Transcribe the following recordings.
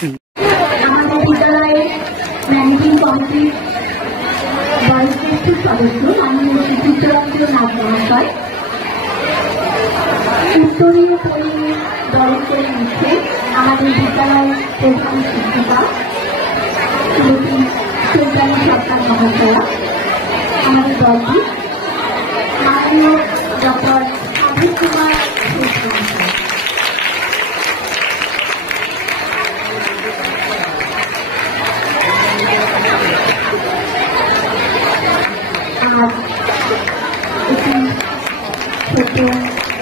আমাদের বিদ্যালয়ের ম্যানেজিং কমিটির বয়োজ্যেষ্ঠ সদস্য মাননীয় চিত্তরঞ্জন নাথ মহাশয় উত্তরীয় পরিবেশ বরণ করে নিচ্ছে আমাদের বিদ্যালয়ের প্রধান শিক্ষিকা শ্রীমতী চৈতালি সরকার মহাশয়া, আমাদের দলটি মাননীয় ডক্টর সাধু কুমার ঘোষ মহাশয়। একটি ছোট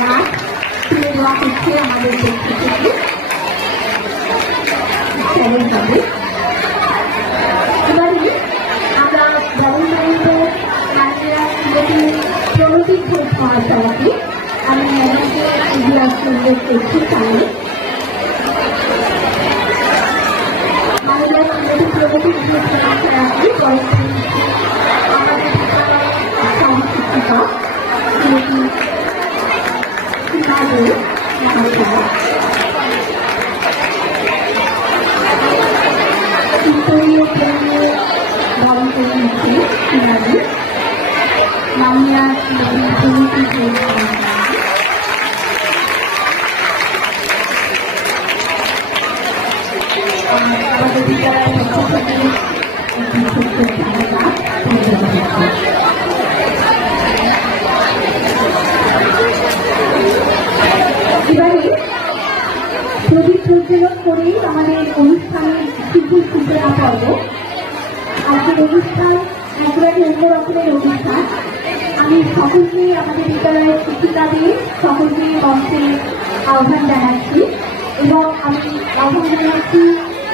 গাছ তুলে দেওয়া হচ্ছে আমাদের পক্ষ থেকে চ্যালেঞ্জ। এবারে আমরা গভর্নমেন্ট প্রগতি ঘোষ মহাশয়কে আমি ম্যাডামকে ইতিহাস উল্লেখ করছি। তাহলে প্রগতি ঘোষ মহাশয়কে আমাদের সহশিক্ষিকা শ্রীমতী সীমা দে মহাশয় উত্তরীয় প্রেমে বরণ করে নিচ্ছে সীমা দে মামিয়া প্রগতি ঘোষ আমাদের বিদ্যালয়ের পক্ষ থেকে একটি ছোট্ট জায়গা এবারে প্রদীপ প্রজ্বলন করেই আমাদের অনুষ্ঠানের শুভ সূচনা পর্ব। আজকের অনুষ্ঠান একেবারে অন্য রকমের অনুষ্ঠান। আমি সকলকে আমাদের বিদ্যালয়ের শিক্ষিকাদের সকলকে মঞ্চে আহ্বান জানাচ্ছি এবং আমি আহ্বান জানাচ্ছি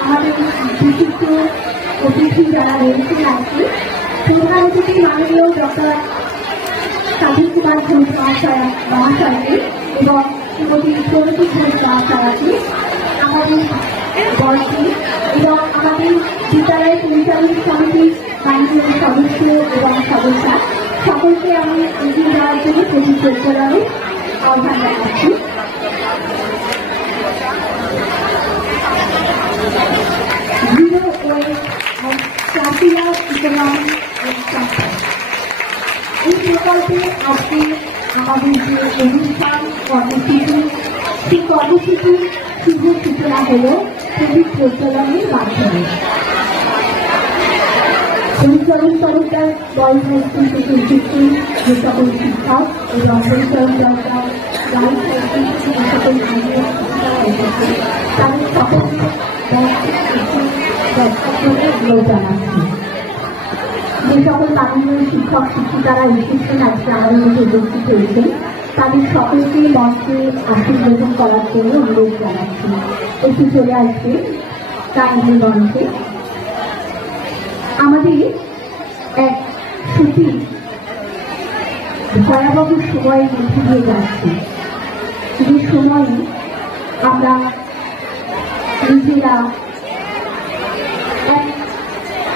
আমাদের বিশিষ্ট অতিথি যারা রয়েছেন আজকে প্রধান অতিথি মাননীয় ডক্টর সাধু কুমার ঘোষ মহাশয়কে এবং শ্রীমতী প্রগতি ঘোষ মহাশয়কে, আমাদের দলকে এবং আমাদের বিদ্যালয় পরিচালন সমিতির মাননীয় সদস্য এবং সদস্যা সকলকে আমি এগিয়ে দেওয়ার জন্য প্রদীপ প্রজ্বলনে আহ্বান জানাচ্ছি। এই প্রকল্পে আজকে আমাদের যে অনুষ্ঠান কর্মসূচি, সেই কর্মসূচির শুভ সূচনা হল প্রদীপ প্রজ্বলনের মাধ্যমে। পরিচালন তরফদার বয়েজ হাই স্কুল থেকে উঠেছে যে সকল শিক্ষক এবং পরিচালন তরফদার গার্লস হাই স্কুল থেকে যে সকল মাননীয় শিক্ষিকারা এসেছে তাদের সকলকে জানাচ্ছি। যে সকল মাননীয় শিক্ষক শিক্ষিকারা এসেছেন আজকে আমাদের মধ্যে উপস্থিত হয়েছেন তাদের সকলকে মঞ্চে আশীর্বাদন করার জন্য অনুরোধ জানাচ্ছি। একটু চলে আসবে কাহিনী মঞ্চে। আমাদের এক সত্যি ভয়াবহ সময়ের মধ্যে দিয়ে যাচ্ছে, যে সময়ে আমরা নিজেরা এক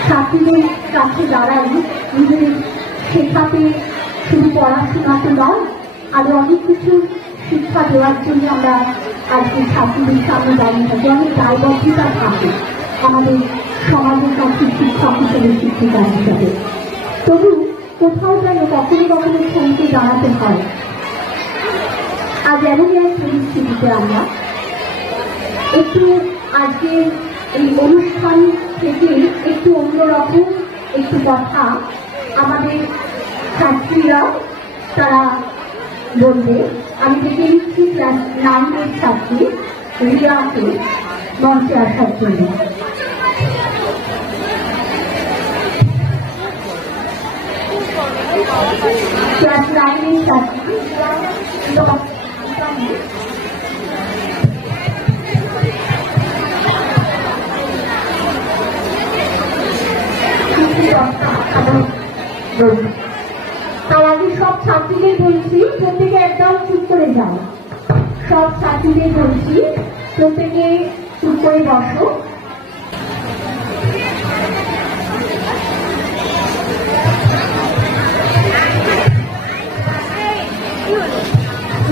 ছাত্রীদের কাছে দাঁড়াই নিজেদের শেখাতে শুধু পড়াশোনাতে নয় আরো অনেক কিছু শিক্ষা দেওয়ার জন্য আমরা আজকে ছাত্রীদের সামনে দাঁড়িয়ে থাকি। অনেক দায়বদ্ধতা থাকে আমাদের সমাজের কাছে শিক্ষক হিসেবে শিক্ষিকা হিসাবে। তবু কোথাও যেন কখনো কখনো থমকে দাঁড়াতে হয়। আজ এমনই এক পরিস্থিতিতে আমরা একটু আজকে এই অনুষ্ঠান থেকে একটু অন্যরকম একটু কথা আমাদের ছাত্রীরা তারা বলবে। আমি দেখে নিচ্ছি ক্লাস 9-এর ছাত্রী রিয়াকে মঞ্চে আসার জন্য। ক্লাস 9-এর ছাত্রী তার আগে সব ছাত্রীদের বলছি প্রত্যেকে একদম চুপ করে যাও। সব ছাত্রীদের বলছি প্রত্যেকে চুপ করে বসো।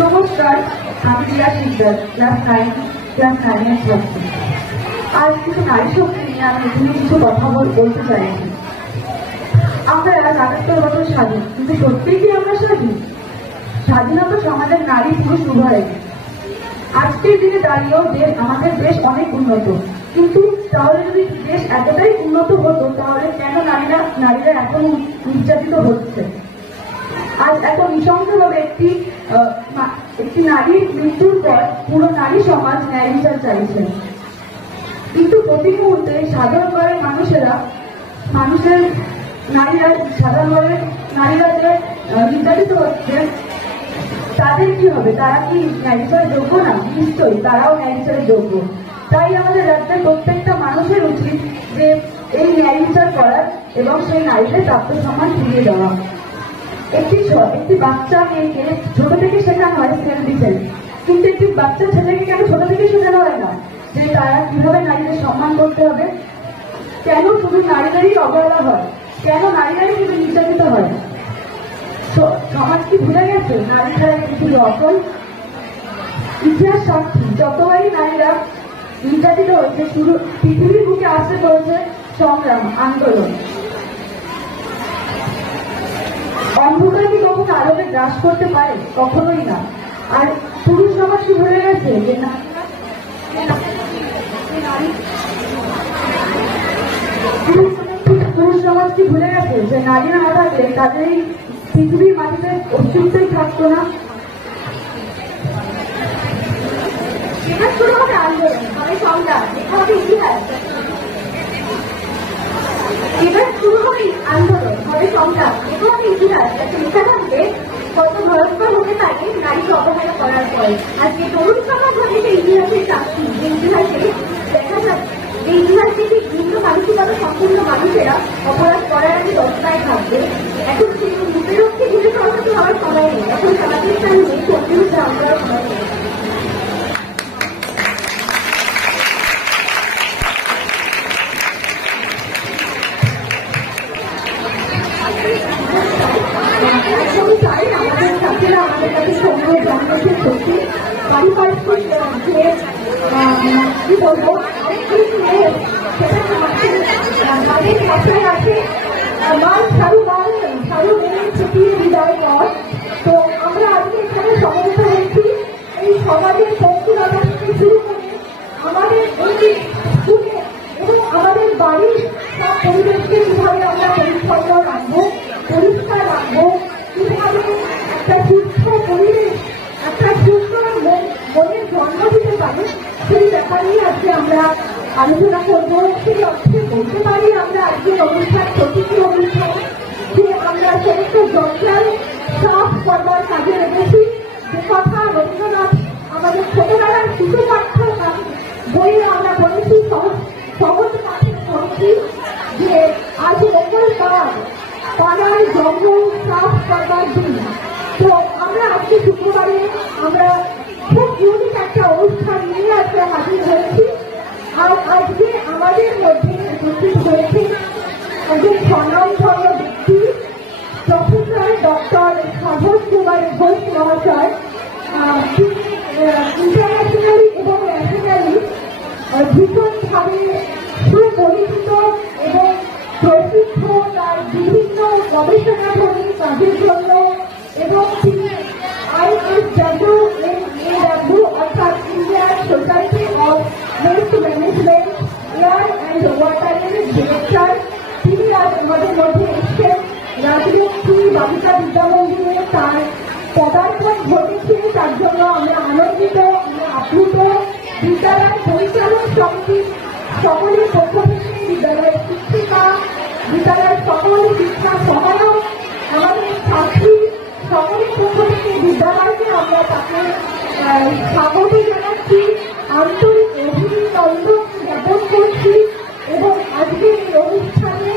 নমস্কার, আমি রিয়া শিকদার, ক্লাস 9 ক্লাস 9-এর ছাত্রী। আর কিছু নারী শক্তি নিয়ে আমি এখানে কিছু কথা বলতে চাইছি। আমরা ৭৭ বছর স্বাধীন, কিন্তু সত্যিই কি আমরা স্বাধীন? স্বাধীনতা সমাজের নারী পুরুষ উভয়। আজকের দিনে দাঁড়িয়েও আমাদের দেশ অনেক উন্নত, কিন্তু তাহলে যদি দেশ এতটাই উন্নত হতো তাহলে কেন নারীরা এখন নির্যাতিত হচ্ছে? আজ এত নৃশংসভাবে একটি নারীর মৃত্যুর পর পুরো নারী সমাজ ন্যায় বিচার চাইছে, কিন্তু প্রতি মুহূর্তে সাধারণ ঘরের নারীরা যে নির্যাতিত হচ্ছে তাদের কি হবে? তারা কি ন্যায় বিচারের যোগ্য না? নিশ্চয়ই তারাও ন্যায় বিচারের যোগ্য। তাই আমাদের রাজ্যের প্রত্যেকটা মানুষের উচিত যে এই ন্যায় বিচার করার এবং সেই নারীদের প্রাপ্ত সম্মান ফিরিয়ে দেওয়া। একটি বাচ্চা মেয়েকে ছোট থেকে শেখানো হয় সেলফ ডিফেন্স, কিন্তু একটি বাচ্চা ছেলেকে কেন ছোট থেকে শেখানো হয় না যে তারা কিভাবে নারীদের সম্মান করতে হবে? কেন শুধু নারীদেরই অবহেলা হয়? কেন নারীরাই শুধু নির্যাতিত হয়? সমাজ কি ভুলে গেছে নারী ছাড়া পৃথিবী অচল? ইতিহাস সাক্ষী, যতবারই নারীরা নির্যাতিত হয়েছে শুধু পৃথিবীর বুকে আসতে চলেছে সংগ্রাম, আন্দোলন। অন্ধকার কি কখনো আলোকে গ্রাস করতে পারে? কখনোই না। আর পুরুষ সমাজ কি ভুলে গেছে যে পুরুষ সমাজ কি ভুলে গেছে যে নারীরা না থাকলে তাদের এই পৃথিবীর মাটিতে অস্তিত্বই থাকতো না? এবার শুরু হবে আন্দোলন, হবে সংগ্রাম, দেখা হবে ইতিহাস। এবার শুরু হবে আন্দোলন, হবে সংগ্রাম, দেখা হবে ইতিহাস। একটা লেখা থাকবে কত ভয়ঙ্কর হতে পারে নারীকে অবহেলা করার পরে। আর যে তরুণ সমাজ হবে সেই ইতিহাসের সাক্ষী, যে ইতিহাসে দেখা যাচ্ছে যে ইতিহাসে ভিন্ন মানসিকতা সম্পূর্ণ মানুষেরা অপরাধ করার আগে দশটায় থাকবে। এখন সেই রূপেরক্ষে ঘুরে চলাতে হওয়ার সময় নেই, এখন সমাজের সামনে সত্যি আমরা সময় নেই। আমাদের ছাত্রীরা আমাদের কাছে সময় জানাতে সত্যি পারিপার্শ্বিক যে কি বলবো সেটা তাদের মাথায় আছে মান সারু মেনে ছুটিয়ে বিদায় পর। তো আমরা আজকে এখানে সমবেত হয়েছি এই সমাজের পঙ্কুলতা থেকে শুরু করে আমাদের স্কুলে এবং আমাদের বাড়ির সব পরিবেশকে কিভাবে আমরা পরিচ্ছন্ন রাখবো, পরিষ্কার রাখবো, কিভাবে একটা সুস্থ পরিবেশ, একটা সুস্থ মনের জন্ম দিতে পারে, সেই ব্যাপার নিয়ে আজকে আমরা আলোচনা করবো। সেই অর্থে বলতে পারি আমরা আজকের অনুষ্ঠান প্রতিটি অনুষ্ঠান যে আমরা সমস্ত জঞ্জাল সাফ করবার কাজে রেখেছি। যে কথা রবীন্দ্রনাথ আমাদের ছোটবেলার শিশু পাঠ্য বইয়ে আমরা বলেছি, সহজ পাঠে পড়েছি যে আজ মঙ্গলবার পাড়ার জঙ্গল সাফ করবার দিন। তো আমরা আজকে শুক্রবারে আমরা খুব ইউনিক একটা অনুষ্ঠান নিয়ে আজকে হাজির হয়েছি। আর আজকে আমাদের মধ্যে উপস্থিত হয়েছে একজন স্বনামধন্য ব্যক্তি, প্রফেসর ডক্টর সাধক কুমার ঘোষ মহাশয়। তিনি ইন্টারন্যাশনালি এবং ন্যাশনালি ভীষণভাবে সুপরিচিত এবং প্রসিদ্ধ তার বিভিন্ন গবেষণাধর্মী কাজের জন্য, এবং তিনি ISWMAW অর্থাৎ Indian Society of Waste Management Air and ওয়াটারের ডিরেক্টর। তিনি আজ আমাদের মধ্যে এসছেন। রাজলক্ষ্মী বালিকা বিদ্যামন্দিরে তার পদার্পণ ঘটেছে, তার জন্য আমরা আনন্দিত, আমরা আপ্লুত। বিদ্যালয় পরিচালন সমিতি সকলের পক্ষ থেকে, বিদ্যালয়ের শিক্ষিকা, বিদ্যালয়ের সকল শিক্ষা সহায়ক, আমাদের ছাত্রী সকলের পক্ষ থেকে বিদ্যালয়কে আমরা তাকে স্বাগত জানাচ্ছি, আন্তরিক অভিনন্দন জ্ঞাপন করছি। এবং আজকের এই অনুষ্ঠানে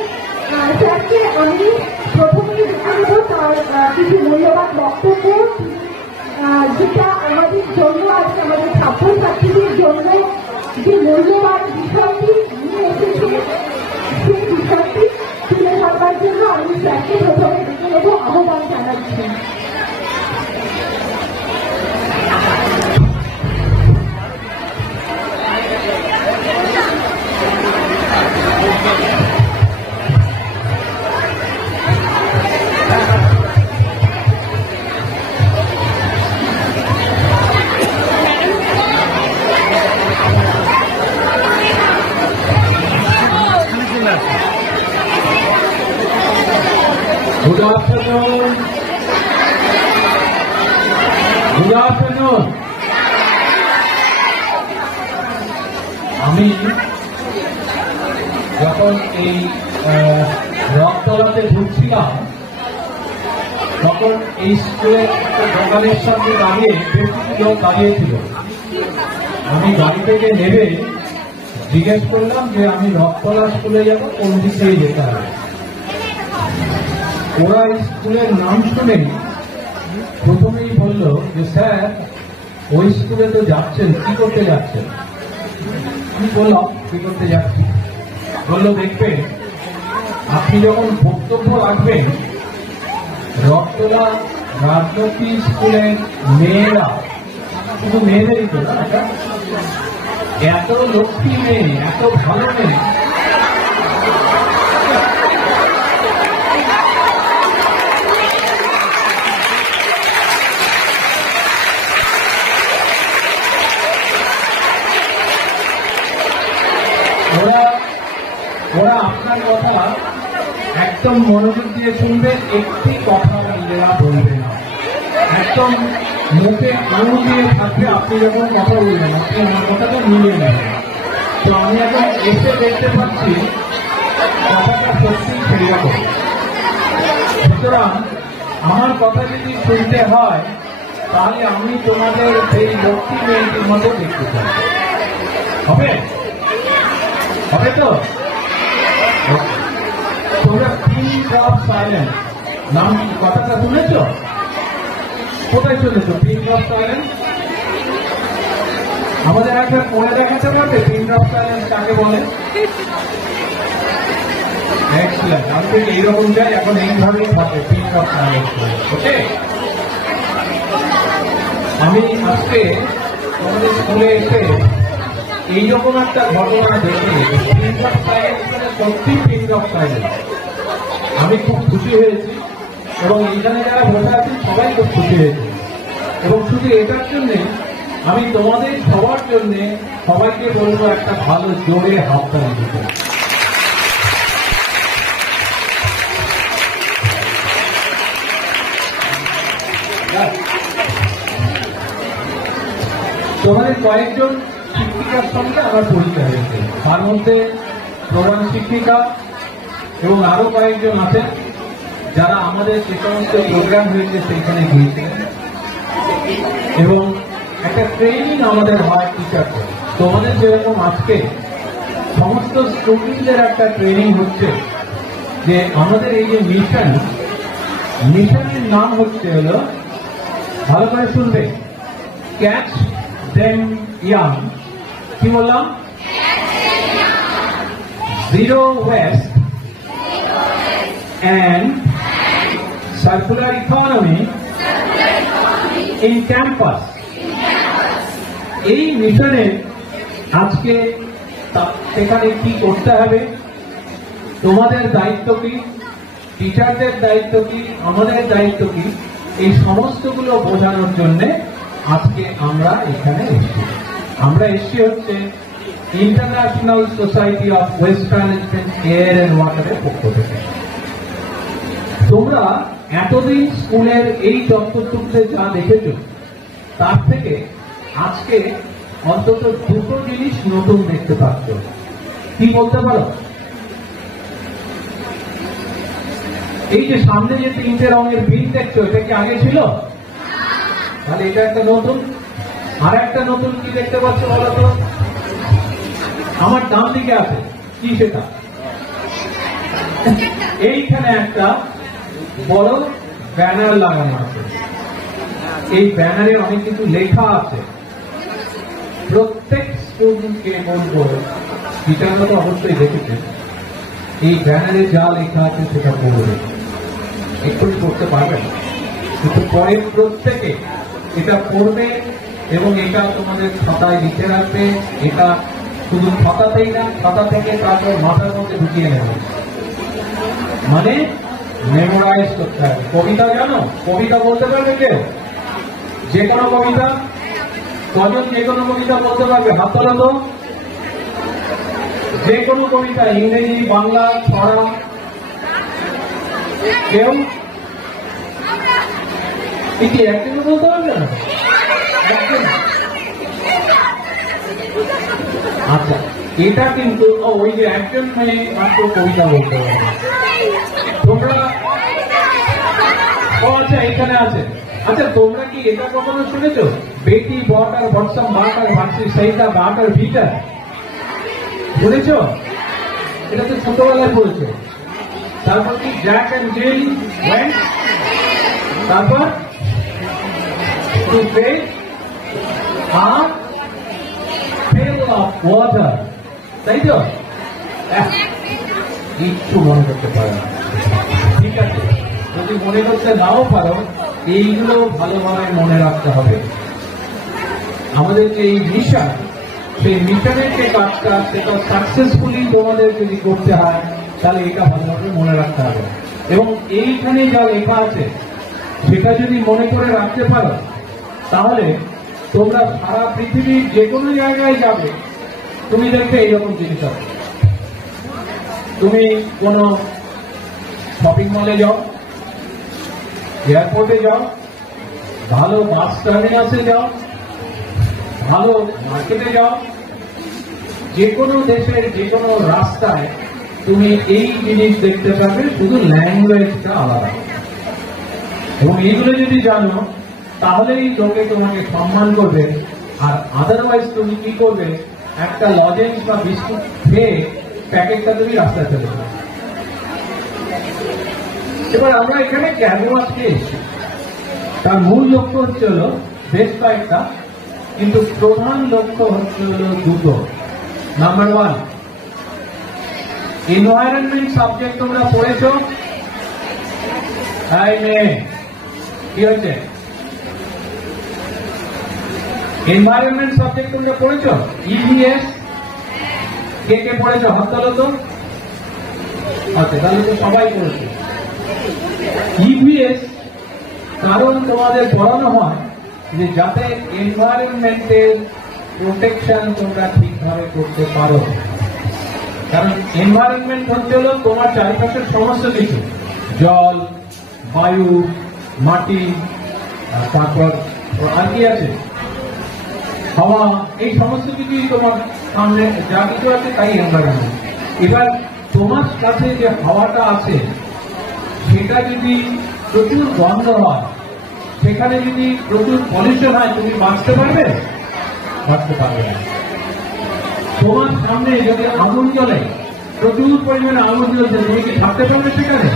স্যারকে আমি প্রথমেই দেখে নেব তার কিছু মূল্যবান বক্তব্য, যেটা আমাদের জন্য আজকে আমাদের ছাত্রছাত্রীদের জন্য যে মূল্যবান বিষয়টি নিয়ে এসেছে সেই বিষয়টি তুলে ধরবার জন্য আমি স্যারকে প্রথমে দেখে নেব, আহ্বান জানাচ্ছি। Good afternoon. Good afternoon. আমি যখন এই রথতলাতে ঢুকছিলাম তখন এই স্কুলের দোকানের সামনে দাঁড়িয়ে বেশ কিছু লোক দাঁড়িয়েছিল। আমি গাড়ি থেকে নেমে জিজ্ঞেস করলাম যে আমি রথতলা স্কুলে যাবো, কোন দিক থেকে যেতে হবে। ওরা স্কুলের নাম শুনে প্রথমেই বলল যে স্যার ওই স্কুলে তো যাচ্ছেন, কি করতে যাচ্ছেন? আমি বললাম কি করতে যাচ্ছি। বললো দেখবেন আপনি যখন বক্তব্য রাখবেন রথতলা রাজলক্ষ্মী স্কুলের মেয়েরা, শুধু মেয়েদেরই তো না, এত লক্ষ্মী মেয়ে, এত ভালো মেয়ে, ওরা আপনার কথা একদম মনোযোগ দিয়ে শুনবে, একটি কথা নিজেরা বলবে না, একদম মুখে আঙুল দিয়ে থাকবে। আপনি যখন কথা বলবেন আপনি আমার কথাটা নিয়ে নেবেন। তো আমি এখন এসে দেখতে পাচ্ছি কথাটা সত্যি সেইরকম। সুতরাং আমার কথা যদি শুনতে হয় তাহলে আমি তোমাদের সেই লক্ষ্মী মেয়েটির মতো দেখতে চাই। হবে? হবে তো? তোমরা পিঙ্ক অফ সাইলেন্স নাম কথাটা শুনেছ? কোথায় শুনেছ পিঙ্ক অফ সাইলেন্স? আমাদের একটা পড়ে দেখাতে পারবে পিঙ্ক অফ সাইলেন্স কাকে বলে? এক্সেলেন্ট। আমি ঠিক এইরকম যাই, এখন এইভাবেই হবে পিঙ্ক অফ সাইলেন্স। ওকে, আমি আজকে আমাদের স্কুলে এসে এইরকম একটা ঘটনা দেখে পিঙ্ক অফ সাইলেন্স মানে সত্যি পিঙ্ক অফ সাইলেন্স। আমি খুব খুশি হয়েছি এবং এইখানে যারা বসে আছেন সবাই খুব খুশি হয়েছে। এবং শুধু এটার জন্যে আমি তোমাদের সবার জন্য সবাইকে বলবো একটা ভালো জোরে হাততালি দিতে। তোমাদের কয়েকজন শিক্ষিকার সঙ্গে আমার পরিচয় হয়েছে, তার মধ্যে প্রধান শিক্ষিকা এবং আরো কয়েকজন আছেন যারা আমাদের যে সমস্ত প্রোগ্রাম হয়েছে সেইখানে গিয়েছিলেন। এবং একটা ট্রেনিং আমাদের হয় টিচারদের। তোমাদের যেরকম আজকে সমস্ত স্টুডেন্টদের একটা ট্রেনিং হচ্ছে যে আমাদের এই যে মিশনের নাম হচ্ছে হলো, ভালো করে শুনবে, ক্যাচ দেম ইয়াং। কি বললাম? Zero West and circular economy in campus। এই মিশনে আজকে সেখানে কি করতে হবে, তোমাদের দায়িত্ব কি, টিচারদের দায়িত্ব কি, আমাদের দায়িত্ব কি, এই সমস্তগুলো বোঝানোর জন্য আজকে আমরা এখানে এসেছি। আমরা এসেছি হচ্ছে International Society of Waste Management Air and ওয়াটারের পক্ষ থেকে। তোমরা এতদিন স্কুলের এই চত্বরটুকুতে যা দেখেছ তার থেকে আজকে অন্তত দুটো জিনিস নতুন দেখতে পাচ্ছ। কি বলতে পারো? এই যে সামনে যে তিনটে রঙের বিল দেখছো, এটা কি আগে ছিল? তাহলে এটা একটা নতুন। আর একটা নতুন কি দেখতে পাচ্ছ বলো তো? আমার ডান দিকে আছে কি সেটা? এইখানে একটা বড় ব্যানার লাগানো আছে। এই ব্যানারে অনেক কিছু লেখা আছে। প্রত্যেক স্টুডেন্টকে বলবো, টিচাররা তো অবশ্যই দেখেছে, এই ব্যানারে যা লেখা আছে সেটা পড়বে। এক্ষুনি পড়তে পারবেন কিন্তু পরে প্রত্যেকে এটা পড়বে এবং এটা তোমাদের খাতায় লিখে রাখবে। এটা শুধু খাতাতেই না, খাতা থেকে তারপর মাথার মধ্যে ঢুকিয়ে নেবে, মানে মেমোরাইজ করতে হবে। কবিতা জানো? কবিতা বলতে পারবে কেউ? যে কোনো কবিতা? কজন যে কোনো কবিতা বলতে পারবে? হাত তোলো তো। যে কোনো কবিতা, ইংরেজি, বাংলা, ছড়া, কেউ? কি একদিনে বলতে পারবে না? আচ্ছা, এটা কিন্তু ওই যে একজন মেয়ে মাত্র কবিতা বলতে পারবে। তোমরা আচ্ছা এখানে আছে। আচ্ছা তোমরা কি এটা কখনো শুনেছো? বেটি বটার বটসম বাটার ভার্সি সেইটা বাটার ভিটার শুনেছো? এটা তো ছোটবেলায় পড়েছো। তারপর কি জ্যাক অ্যান্ড জিল ওয়েন্ট, তারপর to fetch a pail of water, তাই তো? কিচ্ছু মনে করতে পারে না। ঠিক আছে, যদি মনে করতে নাও পারো, এইগুলো ভালোভাবে মনে রাখতে হবে। আমাদের যে এই মিশন, সেই মিশনের যে কাজটা সেটা সাকসেসফুলি তোমাদের যদি করতে হয়, তাহলে এটা ভালোভাবে মনে রাখতে হবে। এবং এইখানে যা লেখা আছে সেটা যদি মনে করে রাখতে পারো, তাহলে তোমরা সারা পৃথিবীর যে কোনো জায়গায় যাবে, তুমি দেখবে এইরকম জিনিস আছে। তুমি কোনো শপিং মলে যাও, এয়ারপোর্টে যাও, ভালো বাস টার্মিনাসে যাও, ভালো মার্কেটে যাও, যে কোনো দেশের যে কোনো রাস্তায় তুমি এই জিনিস দেখতে পাবে, শুধু ল্যাঙ্গুয়েজটা আলাদা। এবং এইগুলো যদি জানো, তাহলেই লোকে তোমাকে সম্মান করবে। আর আদারওয়াইজ তুমি কি করবে, একটা লজেন্স বা বিস্কুট খেয়ে প্যাকেটটা তুমি রাস্তায় ফেলে দেবে। এবার আমরা এখানে কেন আজকে এসেছি, তার মূল লক্ষ্য হচ্ছে হলো বেশ কয়েকটা, কিন্তু প্রধান লক্ষ্য হচ্ছে হলো দুটো। নাম্বার ওয়ান, এনভায়রনমেন্ট সাবজেক্ট তোমরা পড়েছ? কি হচ্ছে এনভায়রনমেন্ট সাবজেক্ট তোমরা পড়েছ? ইভিএস কে কে পড়েছ? হাত তোলো তো। আচ্ছা, তাহলে তো সবাই পড়েছে ইভিএস। কারণ তোমাদের পড়ানো হয় যে যাতে এনভায়রনমেন্টের প্রোটেকশন তোমরা ঠিকভাবে করতে পারো। কারণ এনভায়রনমেন্ট হচ্ছে হলো তোমার চারিপাশের সমস্ত কিছু, জল, বায়ু, মাটি, তারপর আর কি আছে, হাওয়া, এই সমস্ত কিছুই তোমার সামনে যা কিছু আছে তাই এনভায়রনমেন্ট। এবার তোমার কাছে যে হাওয়াটা আছে সেটা যদি প্রচুর গন্ধ হয়, সেখানে যদি প্রচুর পলিউশন হয়, তুমি বাঁচতে পারবে? বাঁচতে পারবে না। তোমার সামনে যদি আগুন জ্বলে, প্রচুর পরিমাণে আগুন জ্বলছে, তুমি কি থাকতে পারবে সেখানে?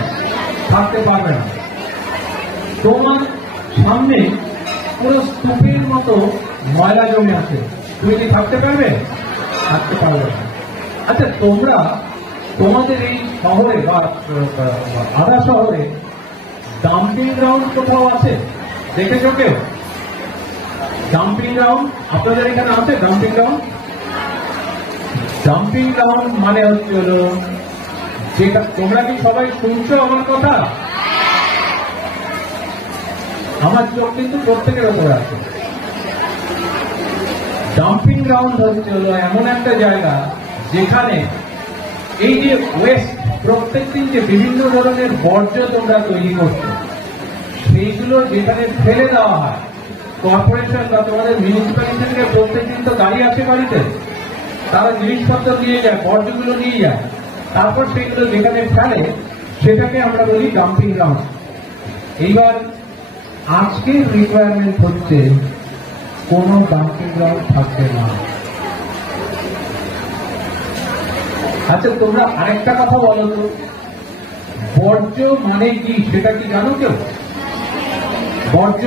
থাকতে পারবে না। তোমার সামনে পুরো স্তূপের মতো ময়লা জমে আছে, তুমি কি থাকতে পারবে? থাকতে পারবে না। আচ্ছা, তোমরা তোমাদের এই শহরে বা আধা শহরে ডাম্পিং গ্রাউন্ড কোথাও আছে? দেখেছো কেউ ডাম্পিং গ্রাউন্ড? আপনাদের এখানে আছে ডাম্পিং গ্রাউন্ড? ডাম্পিং গ্রাউন্ড মানে হচ্ছে হলো যেটা, তোমরা কি সবাই শুনছো আমার কথা? আমার চোখ কিন্তু প্রত্যেকের উপরে আছে। ডাম্পিং গ্রাউন্ড হচ্ছে হলো এমন একটা জায়গা যেখানে এই যে ওয়েস্ট, প্রত্যেকদিন যে বিভিন্ন ধরনের বর্জ্য তোমরা তৈরি করছো, সেইগুলো যেখানে ফেলে দেওয়া হয়, কর্পোরেশন বা তোমাদের মিউনিসিপ্যালিটি থেকে প্রত্যেকদিন তো গাড়ি আসে বাড়িতে, তারা জিনিসপত্র নিয়ে যায়, বর্জ্যগুলো নিয়ে যায়, তারপর সেগুলো যেখানে ফেলে সেটাকে আমরা বলি ডাম্পিং গ্রাউন্ড। এইবার আজকের রিকোয়ারমেন্ট হচ্ছে কোনো ডাম্পিং গ্রাউন্ড থাকবে না। আচ্ছা, তোমরা আরেকটা কথা বলো তো, বর্জ্য মানে কি সেটা কি জানো কেউ? বর্জ্য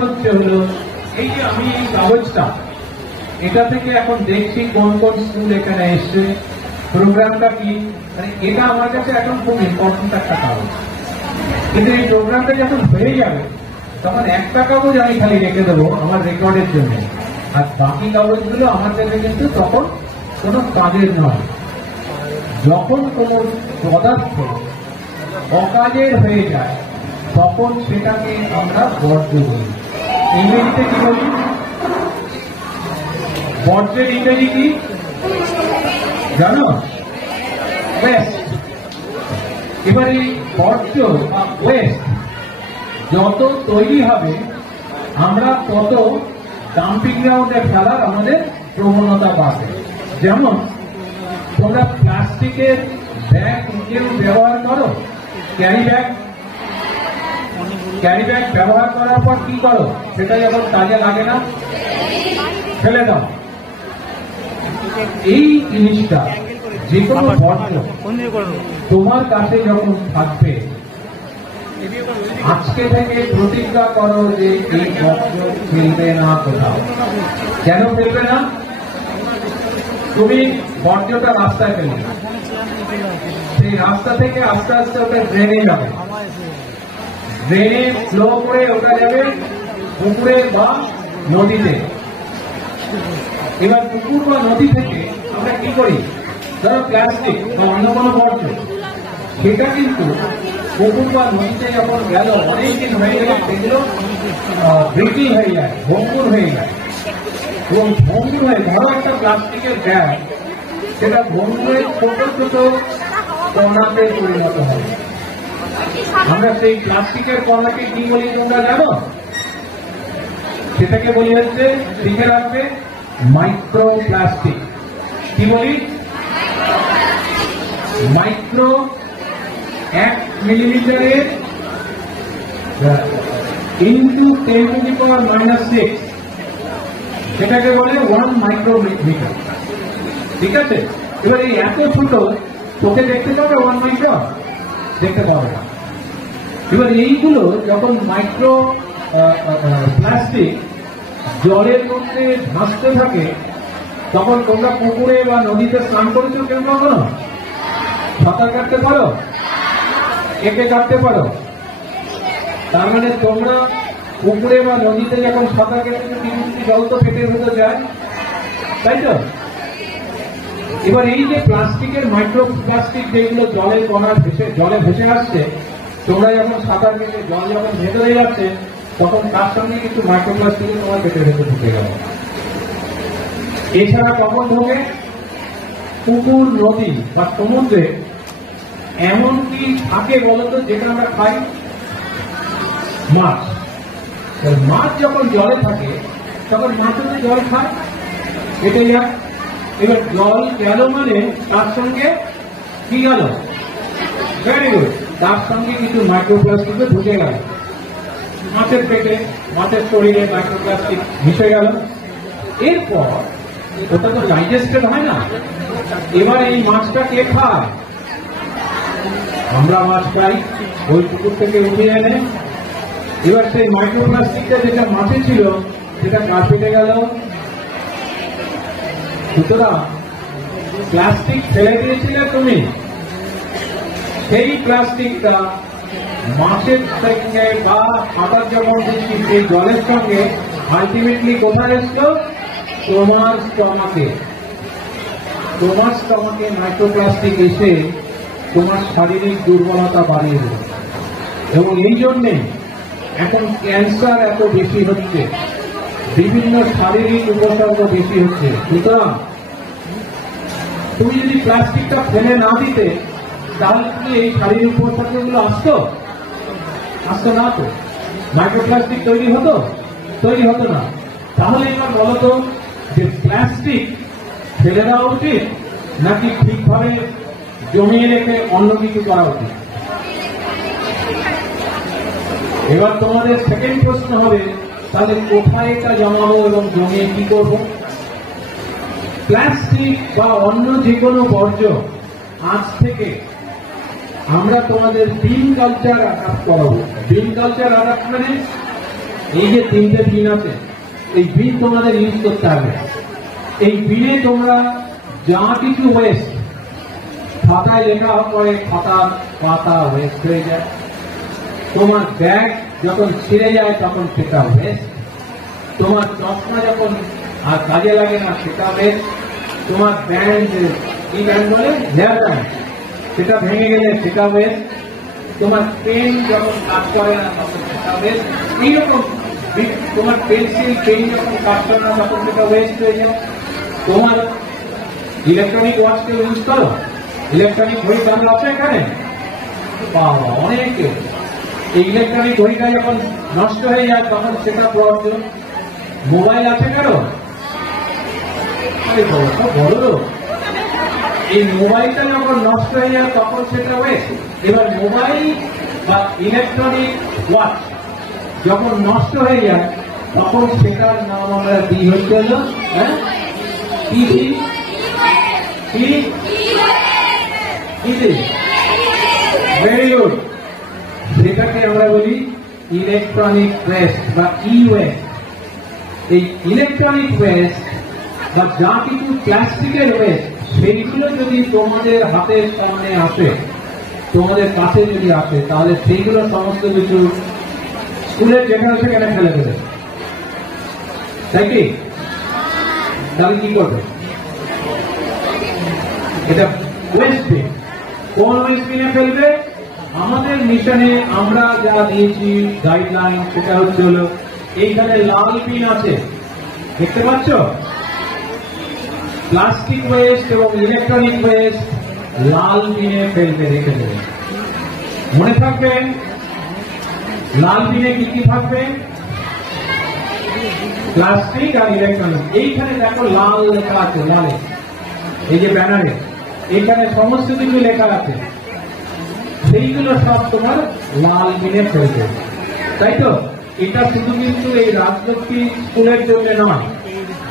হচ্ছে হলো এই যে আমি এই কাগজটা, এটা থেকে এখন দেখছি কোন কোন স্কুল এখানে এসছে, প্রোগ্রামটা কি, মানে এটা আমার কাছে এখন খুব ইম্পর্টেন্ট একটা কাগজ। কিন্তু এই প্রোগ্রামটা যখন হয়ে যাবে, তখন একটা কাগজ আমি খালি রেখে দেবো আমার রেকর্ডের জন্য, আর বাকি কাগজগুলো আমার কাছে কিন্তু তখন কোনো কাজের নয়। যখন কোনো পদার্থ অকাজের হয়ে যায়, তখন সেটাকে আমরা বর্জ্য বলি। ইংরেজিতে কি বলি? বর্জ্যের ইংরেজি কি জানো? ওয়েস্ট। এবার এই বর্জ্য বা ওয়েস্ট যত তৈরি হবে আমরা তত ডাম্পিং গ্রাউন্ডে ফেলার আমাদের প্রবণতা বাড়বে। যেমন তোমরা প্লাস্টিকের ব্যাগ কেউ ব্যবহার করো, ক্যারি ব্যাগ ব্যবহার করার পর কি করো, সেটা যখন কাজে লাগে না ফেলে দাও। এই জিনিসটা যে কোনো বর্জ্য তোমার কাছে যখন থাকবে, আজকে থেকে প্রতিজ্ঞা করো যে এই বর্জ্য ফেলবে না কোথাও। কেন ফেলবে না? তুমি বর্জ্যটা রাস্তায় ফেলবে, সেই রাস্তা থেকে আস্তে আস্তে ওটা ড্রেনে যাবে, ড্রেনে ফ্লো করে ওটা যাবে পুকুরে বা নদীতে। এবার পুকুর বা নদী থেকে আমরা কি করি, ধরো প্লাস্টিক বা অন্য কোনো বর্জ্য, সেটা কিন্তু পুকুর বা নদীতে যখন গেল অনেকদিন হয়ে গেলে সেগুলো বৃদ্ধি হয়ে যায়, ভঙ্গুর হয়ে যায়। এবং ভঙ্গুর হয়ে ধরো একটা প্লাস্টিকের ব্যাগ, সেটা ভঙ্গুরে ছোট ছোট কণাতে পরিণত হয়। আমরা সেই প্লাস্টিকের কণাকে কি বলি তোমরা জানো? সেটাকে বলি হচ্ছে, লিখে রাখবে, মাইক্রো প্লাস্টিক। কি বলি? মাইক্রো 1 মিলিমিটারের ইন্টু 10⁻⁻⁶, সেটাকে বলে 1 মাইক্রোমিটার। ঠিক আছে? এবার এই এত ছোট চোখে দেখতে পাবে 1 মাইক্রো দেখতে পাবে না। এবার এইগুলো যখন মাইক্রো প্লাস্টিক জলের মধ্যে ভাসতে থাকে, তখন তোমরা পুকুরে বা নদীতে স্নান করেছো কেউ কখনো? সাঁতার কাটতে পারো, এঁকে কাটতে পারো। তার মানে তোমরা পুকুরে বা নদীতে যখন সাঁতার কেটেছো, কিছু জল তো পেটের ভেতর যায়, তাই তো? এবার এই যে প্লাস্টিকের মাইক্রো প্লাস্টিক যেগুলো জলের কণা জলে ভেসে আসছে, তোমরা যখন সাঁতার কেটে জল যখন ভেতরে যাচ্ছে, তখন তার সঙ্গে কিছু মাইক্রোপ্লাস্টিক তোমার পেটের ভেতর ঢুকে গেল। এছাড়া কখন ঢোকে? পুকুর, নদী বা সমুদ্রে এমন কি থাকে বলতো, যেটা আমরা খাই? মাছ। মাছ যখন জলে থাকে তখন মাছও জল খায়, এটাই যায়। এবার জল গেল মানে তার সঙ্গে কি গেল? ভেরি গুড, তার সঙ্গে কিছু মাইক্রোপ্লাস্টিকও ঢুকে গেল। মাছের পেটে, মাছের শরীরে মাইক্রোপ্লাস্টিক মিশে গেল। এরপর ওটা তো ডাইজেস্টেড হয় না। এবার এই মাছটা কে খায়? আমরা মাছ খাই, ওই পুকুর থেকে উঠে এনে। এবার সেই মাইক্রোপ্লাস্টিকটা যেটা মাছে ছিল, সেটা গা পেটে গেল। সুতরাং প্লাস্টিক ফেলে দিয়েছিলে তুমি, সেই প্লাস্টিকটা মাছের সঙ্গে বা খাবার যখন দিচ্ছি সেই জলের সঙ্গে আলটিমেটলি কোথায় এসছো? তোমার স্টমাকে। তোমার স্টমাকে মাইক্রোপ্লাস্টিক এসে তোমার শারীরিক দুর্বলতা বাড়িয়ে দেবে। এবং এই জন্যে এখন ক্যান্সার এত বেশি হচ্ছে, বিভিন্ন শারীরিক উপসর্গ বেশি হচ্ছে। সুতরাং তুমি যদি প্লাস্টিকটা ফেলে না দিতে, তাহলে কি এই শারীরিক উপসর্গগুলো আসতো না? তো মাইক্রোপ্লাস্টিক তৈরি হতো না। তাহলে এবার বলতো যে প্লাস্টিক ফেলে দেওয়া উচিত নাকি ঠিকভাবে জমিয়ে রেখে অন্য কিছু করা উচিত? এবার তোমাদের সেকেন্ড প্রশ্ন হবে, তাহলে কোথায় এটা জমাবো এবং জমিয়ে কি করবো? প্লাস্টিক বা অন্য যে কোনো বর্জ্য আজ থেকে আমরা তোমাদের বিন কালচার অ্যাডাপ্ট করাবো। বিন কালচার অ্যাডাপ্ট মানে এই যে 3টে বিন আছে, এই বিন তোমাদের ইউজ করতে হবে। এই বিনে তোমরা যা কিছু ওয়েস্ট, খাতায় লেখা পরে খাতার পাতা ওয়েস্ট হয়ে যায়, তোমার ব্যাগ যখন ছিঁড়ে যায় তখন সেটা ওয়েস্ট, তোমার চশমা যখন আর কাজে লাগে না সেটা ওয়েস্ট, তোমার ব্যান্ড, কি ব্যান্ড বলে, হেয়ার ব্যান্ড, সেটা ভেঙে গেলে সেটা ওয়েস্ট, তোমার পেন যখন কাজ করে না তখন সেটা ওয়েস্ট। এইরকম তোমার পেন্সিল, পেন যখন কাজ করে না তখন সেটা ওয়েস্ট হয়ে যায়। তোমার ইলেকট্রনিক ওয়াচ কেউ ইউজ করো? ইলেকট্রনিক ঘড়ি দাম আছে এখানে? বাবা, অনেকে এই ইলেকট্রনিক ঘড়িটা যখন নষ্ট হয়ে যায় তখন সেটা বর্জ্য। মোবাইল আছে কেন? বলো, এই মোবাইলটা যখন নষ্ট হয়ে যায় তখন সেটা ওয়েস্ট। এবার মোবাইল বা ইলেকট্রনিক ওয়াচ যখন নষ্ট হয়ে যায় তখন সেটার নাম আমরা দিই হচ্ছে হলো ভেরি গুড, সেটাকে আমরা বলি ইলেকট্রনিক ওয়েস্ট বা ই ওয়েস্ট। এই ইলেকট্রনিক ওয়েস্ট বা যা কিছু প্লাস্টিকের ওয়েস্ট সেইগুলো যদি তোমাদের হাতের সামনে আসে, তোমাদের কাছে যদি আসে, তাহলে সেইগুলো সমস্ত কিছু স্কুলের যেখানে সেখানে ফেলে দেবে, তাই কি? তাহলে কি করবে? এটা ওয়েস্ট বিন। কোন ওয়েস্ট বিনে ফেলবে? আমাদের মিশনে আমরা যা দিয়েছি গাইডলাইন সেটা হচ্ছে হলো এইখানে লাল বিন আছে, দেখতে পাচ্ছ? প্লাস্টিক ওয়েস্ট এবং ইলেকট্রনিক ওয়েস্ট লাল বিনে ফেলতে রেখে দেবে। মনে থাকবে লাল বিনে কি কি থাকবে? প্লাস্টিক আর ইলেকট্রনিক। এইখানে দেখো লাল লেখা আছে, লালে এই যে ব্যানারে এখানে সমস্ত কিছু লেখা আছে, সেইগুলো সব তোমার লাল বিনে ফেলবে, তাই তো? এটা শুধু কিন্তু এই রাজলক্ষ্মী স্কুলের জন্য নয়,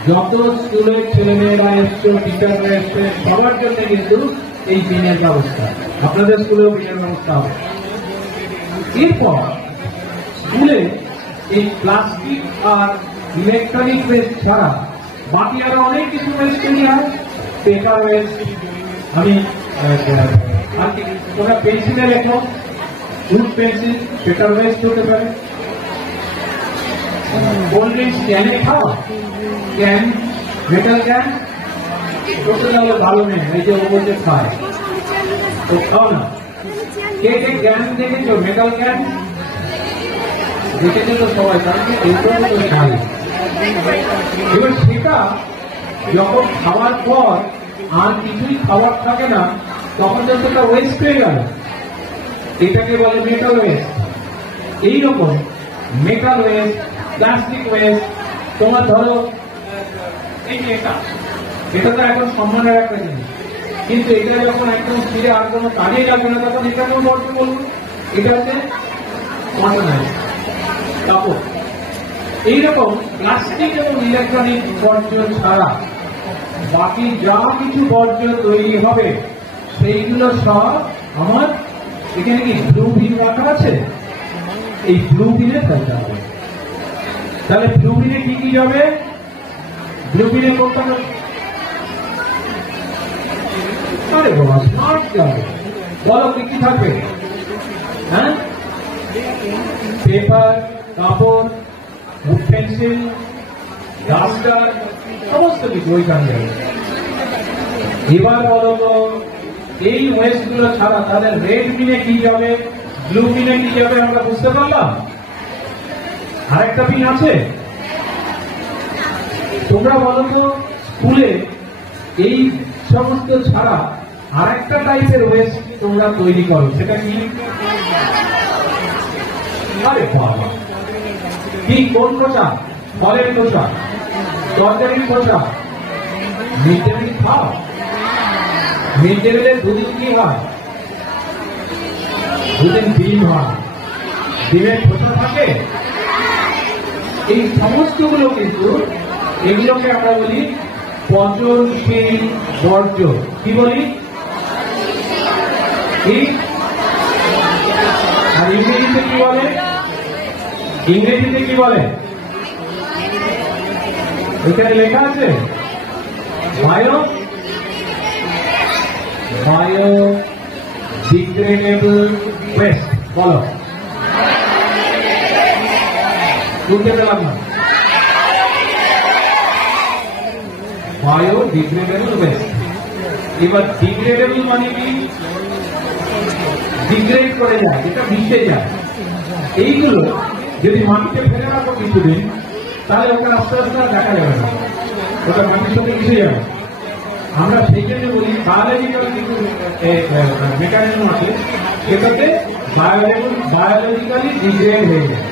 যত স্কুলের ছেলেমেয়েরা এসছে, টিচাররা এসছে, সবার জন্য কিন্তু এই বিনের ব্যবস্থা। আপনাদের স্কুলেও বিনের ব্যবস্থা হবে। এরপর স্কুলে এই প্লাস্টিক আর ইলেকট্রনিক ওয়েস্ট ছাড়া বাকি আরো অনেক কিছু ওয়েস্ট তৈরি হয়। পেপার ওয়েস্ট, আমি তোমরা পেন্সিলে লেখো, ফুড পেন্সিল পেপার ওয়েস্ট হতে পারে। কোল্ড ড্রিঙ্কস ক্যানে খাও, ক্যান, মেটাল ক্যান, ওটা ভালো নেই, এই যে ওপরে খায় তো খাও না। কে কে ক্যান দেখেছো? মেটাল ক্যান দেখেছো তো সবাই, কারণ এইগুলো তো খাই। এবার সেটা যখন খাওয়ার পর আর কিছুই খাবার থাকে না, তখন তো সেটা ওয়েস্ট হয়ে গেল, এটাকে বলে মেটাল ওয়েস্ট। এইরকম মেটাল ওয়েস্ট, প্লাস্টিক ওয়েস্ট, তোমার ধরো এই যে এটা তো এখন সম্মানের একটা জিনিস, কিন্তু এটা যখন একদম ফিরে আর কোনো কাজেই লাগবে না তখন এটাকেও বর্জ্য বলবো। এটা হচ্ছে অর্গানাইজ কাপড়। এইরকম প্লাস্টিক এবং ইলেকট্রনিক বর্জ্য ছাড়া বাকি যা কিছু বর্জ্য তৈরি হবে সেইগুলো সব আমার এখানে কি ব্লু বিন রাখা আছে, এই ব্লু বিনে ফেলতে হবে। তাহলে ব্লু বিনে কি কি যাবে? ব্লু বিনে করতে হবে, আরে বাবা স্মার্ট যাবে, বলো কি কি থাকবে? হ্যাঁ, পেপার, কাপড়, উড পেন্সিল, ডাস্টার, সমস্ত কিছু ওইখানে যাবে। এবার বলো তো এই ওয়েস্ট গুলো ছাড়া তাহলে রেড বিনে কি যাবে, ব্লু বিনে কি যাবে? আমরা বুঝতে পারলাম। আরেকটা বিন আছে, তোমরা বলো তো স্কুলে এই সমস্ত ছাড়া আরেকটা টাইপের ওয়েস্ট তোমরা তৈরি করো, সেটা কি? আরে বাবা, কি কোন খোসা? ফলের খোসা, তরকারির খোসা। মিড ডে মিল খাও, মিড ডে মিলের দুদিন কি হয়? দুদিন ডিম হয়, ডিমের খোসা থাকে। এই সমস্তগুলো কিন্তু এগুলোকে আমরা বলি পচনশীল বর্জ্য। কি বলি? আর ইংরেজিতে কি বলে? ইংরেজিতে কি বলে? এখানে লেখা আছে বায়োডিগ্রেডেবল ওয়েস্ট। বলো, শুনতে পেলাম না। Biodegradable West. এবার ডিগ্রেডেবল মানে কি? ডিগ্রেড করে যায়, এটা মিশে যায়। এইগুলো যদি মাটিতে ফেলে রাখো কিছুদিন, তাহলে ওটা আস্তে আস্তে দেখা যাবে না, ওটা মাটির সাথে মিশে যাবে। আমরা সেই জন্য বলি বায়োলজিক্যাল কিছু মেকানিজম আছে, সেটাতে বায়োলজিক্যালি ডিগ্রেড হয়ে যায়।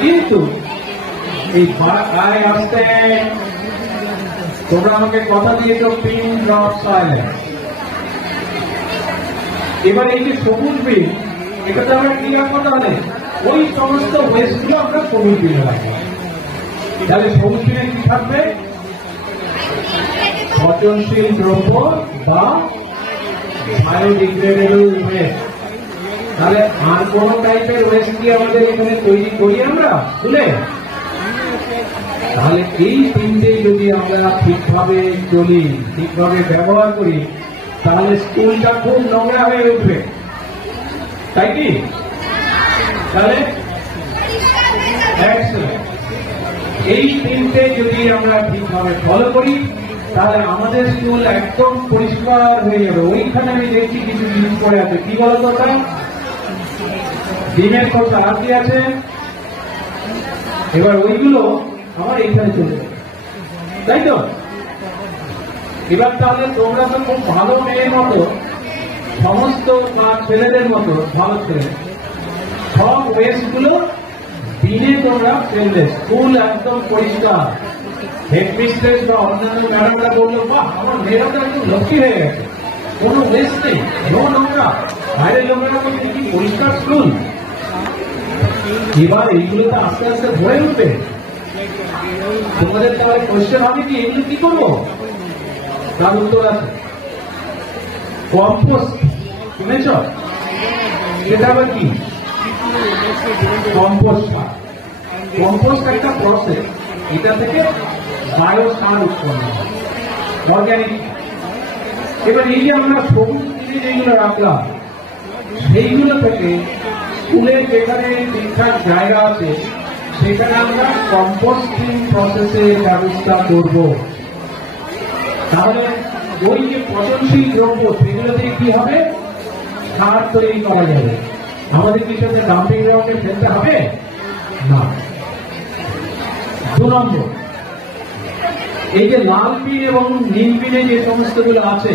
কিন্তু এই আসতে তোমরা আমাকে কথা দিয়েছো পিন ড্রপ সয়েল, এবার এই যে সবুজ বিন, এটাতে আমরা কি রাখবো? তাহলে ওই সমস্ত ওয়েস্ট গুলো আমরা সবুজ বিনে রাখবো। তাহলে সবুজ বিনে কি থাকবে? পচনশীল দ্রব্য বা বায়োডিগ্রেডেবল ওয়েস্ট। তাহলে আর কোন টাইপের ওয়েস্ট কি আমাদের এখানে তৈরি করি আমরা স্কুলে? তাহলে এই তিনটে যদি আমরা ঠিকভাবে চলি, ঠিকভাবে ব্যবহার করি, তাহলে স্কুলটা খুব নোংরা হয়ে উঠবে, তাই কি? তাহলে এই তিনটে যদি আমরা ঠিকভাবে ফলো করি, তাহলে আমাদের স্কুল একদম পরিষ্কার হয়ে যাবে। ওইখানে আমি দেখছি কিছু জিনিস পড়ে আছে, কি বলতো? ওটা ডিমের কথা আর কি আছে? এবার ওইগুলো আমার এইখানে চলে যাবে, তাই তো? এবার তাহলে তোমরা তো খুব ভালো মেয়ের মতো, সমস্ত বা ছেলেদের মতো ভালো ছেলে, সব ওয়েস্ট গুলো দিনে তোমরা ফেলবে, স্কুল একদম পরিষ্কার। হেডমিস্ট্রেস বা অন্যান্য ম্যাডামরা বললো, বাহ, আমার মেয়েরা তো একদম লক্ষ্মী হয়ে গেছে, কোনো ওয়েস্ট নেই, নোংরা, বাইরের লোকেরা বলছে কি পরিষ্কার স্কুল। এবার এইগুলো তো আস্তে আস্তে ভরে উঠবে। তোমাদের তাহলে কোয়েশ্চেন হবে কি, এগুলো কি করবো? তার উত্তর আছে কম্পোস্ট। শুনেছ? সেটা আবার কি? কম্পোস্ট। কম্পোস্ট একটা প্রসেস, এটা থেকে বায়ো সার উৎপন্ন হয়, অর্গানিক। এবার এই যে আমরা সবুজ জিনিস যেগুলো রাখলাম, সেইগুলো থেকে স্কুলের যেখানে ঠিকঠাক জায়গা আছে সেখানে আমরা কম্পোস্টিং প্রসেসের ব্যবস্থা করব। তাহলে ওই যে পচনশীল দ্রব্য, সেগুলো দিয়ে কি হবে? সার তৈরি করা যাবে। আমাদের কিছু ডাম্পিং গ্রাউন্ডে ফেলতে হবে না। 2 নম্বর, এই যে লাল পিন এবং নীল পিনে যে সমস্ত গুলো আছে,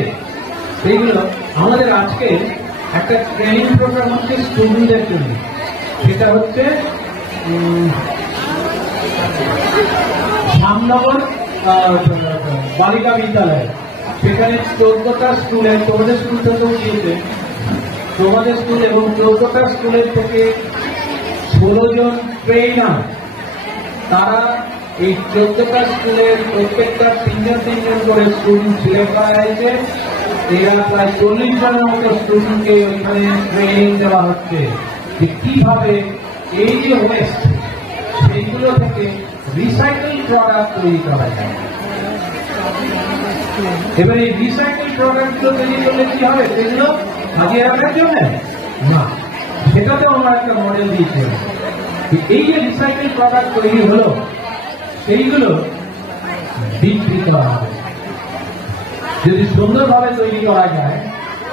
সেইগুলো আমাদের আজকে একটা ট্রেনিং প্রোগ্রাম হচ্ছে স্টুডেন্টদের জন্য। সেটা হচ্ছে শ্যামনগর বালিকা বিদ্যালয়। সেখানে 14টা স্কুলের, তোমাদের স্কুল থেকেও গিয়েছে, তোমাদের স্কুল এবং 14টা স্কুলের থেকে 16 জন ট্রেনার, তারা এই 14টা স্কুলের প্রত্যেকটা 3 জন করে স্টুডেন্ট সিলেক্ট করা হয়েছে। এরা প্রায় 40 জনের মতো স্টুডেন্টকে ওইখানে ট্রেনিং দেওয়া হচ্ছে যে কিভাবে এই যে ওয়েস্ট, সেইগুলো থেকে রিসাইকেল প্রোডাক্ট তৈরি করা যায়। এবার এই রিসাইকেল প্রোডাক্ট গুলো তৈরি করলে কি হবে? সেগুলো সাজিয়ে রাখার জন্য না, সেটাতে আমরা একটা মডেল দিয়েছি। এই যে রিসাইকেল প্রোডাক্ট তৈরি হলো, সেইগুলো বিক্রি করা হবে। যদি সুন্দরভাবে তৈরি করা যায়,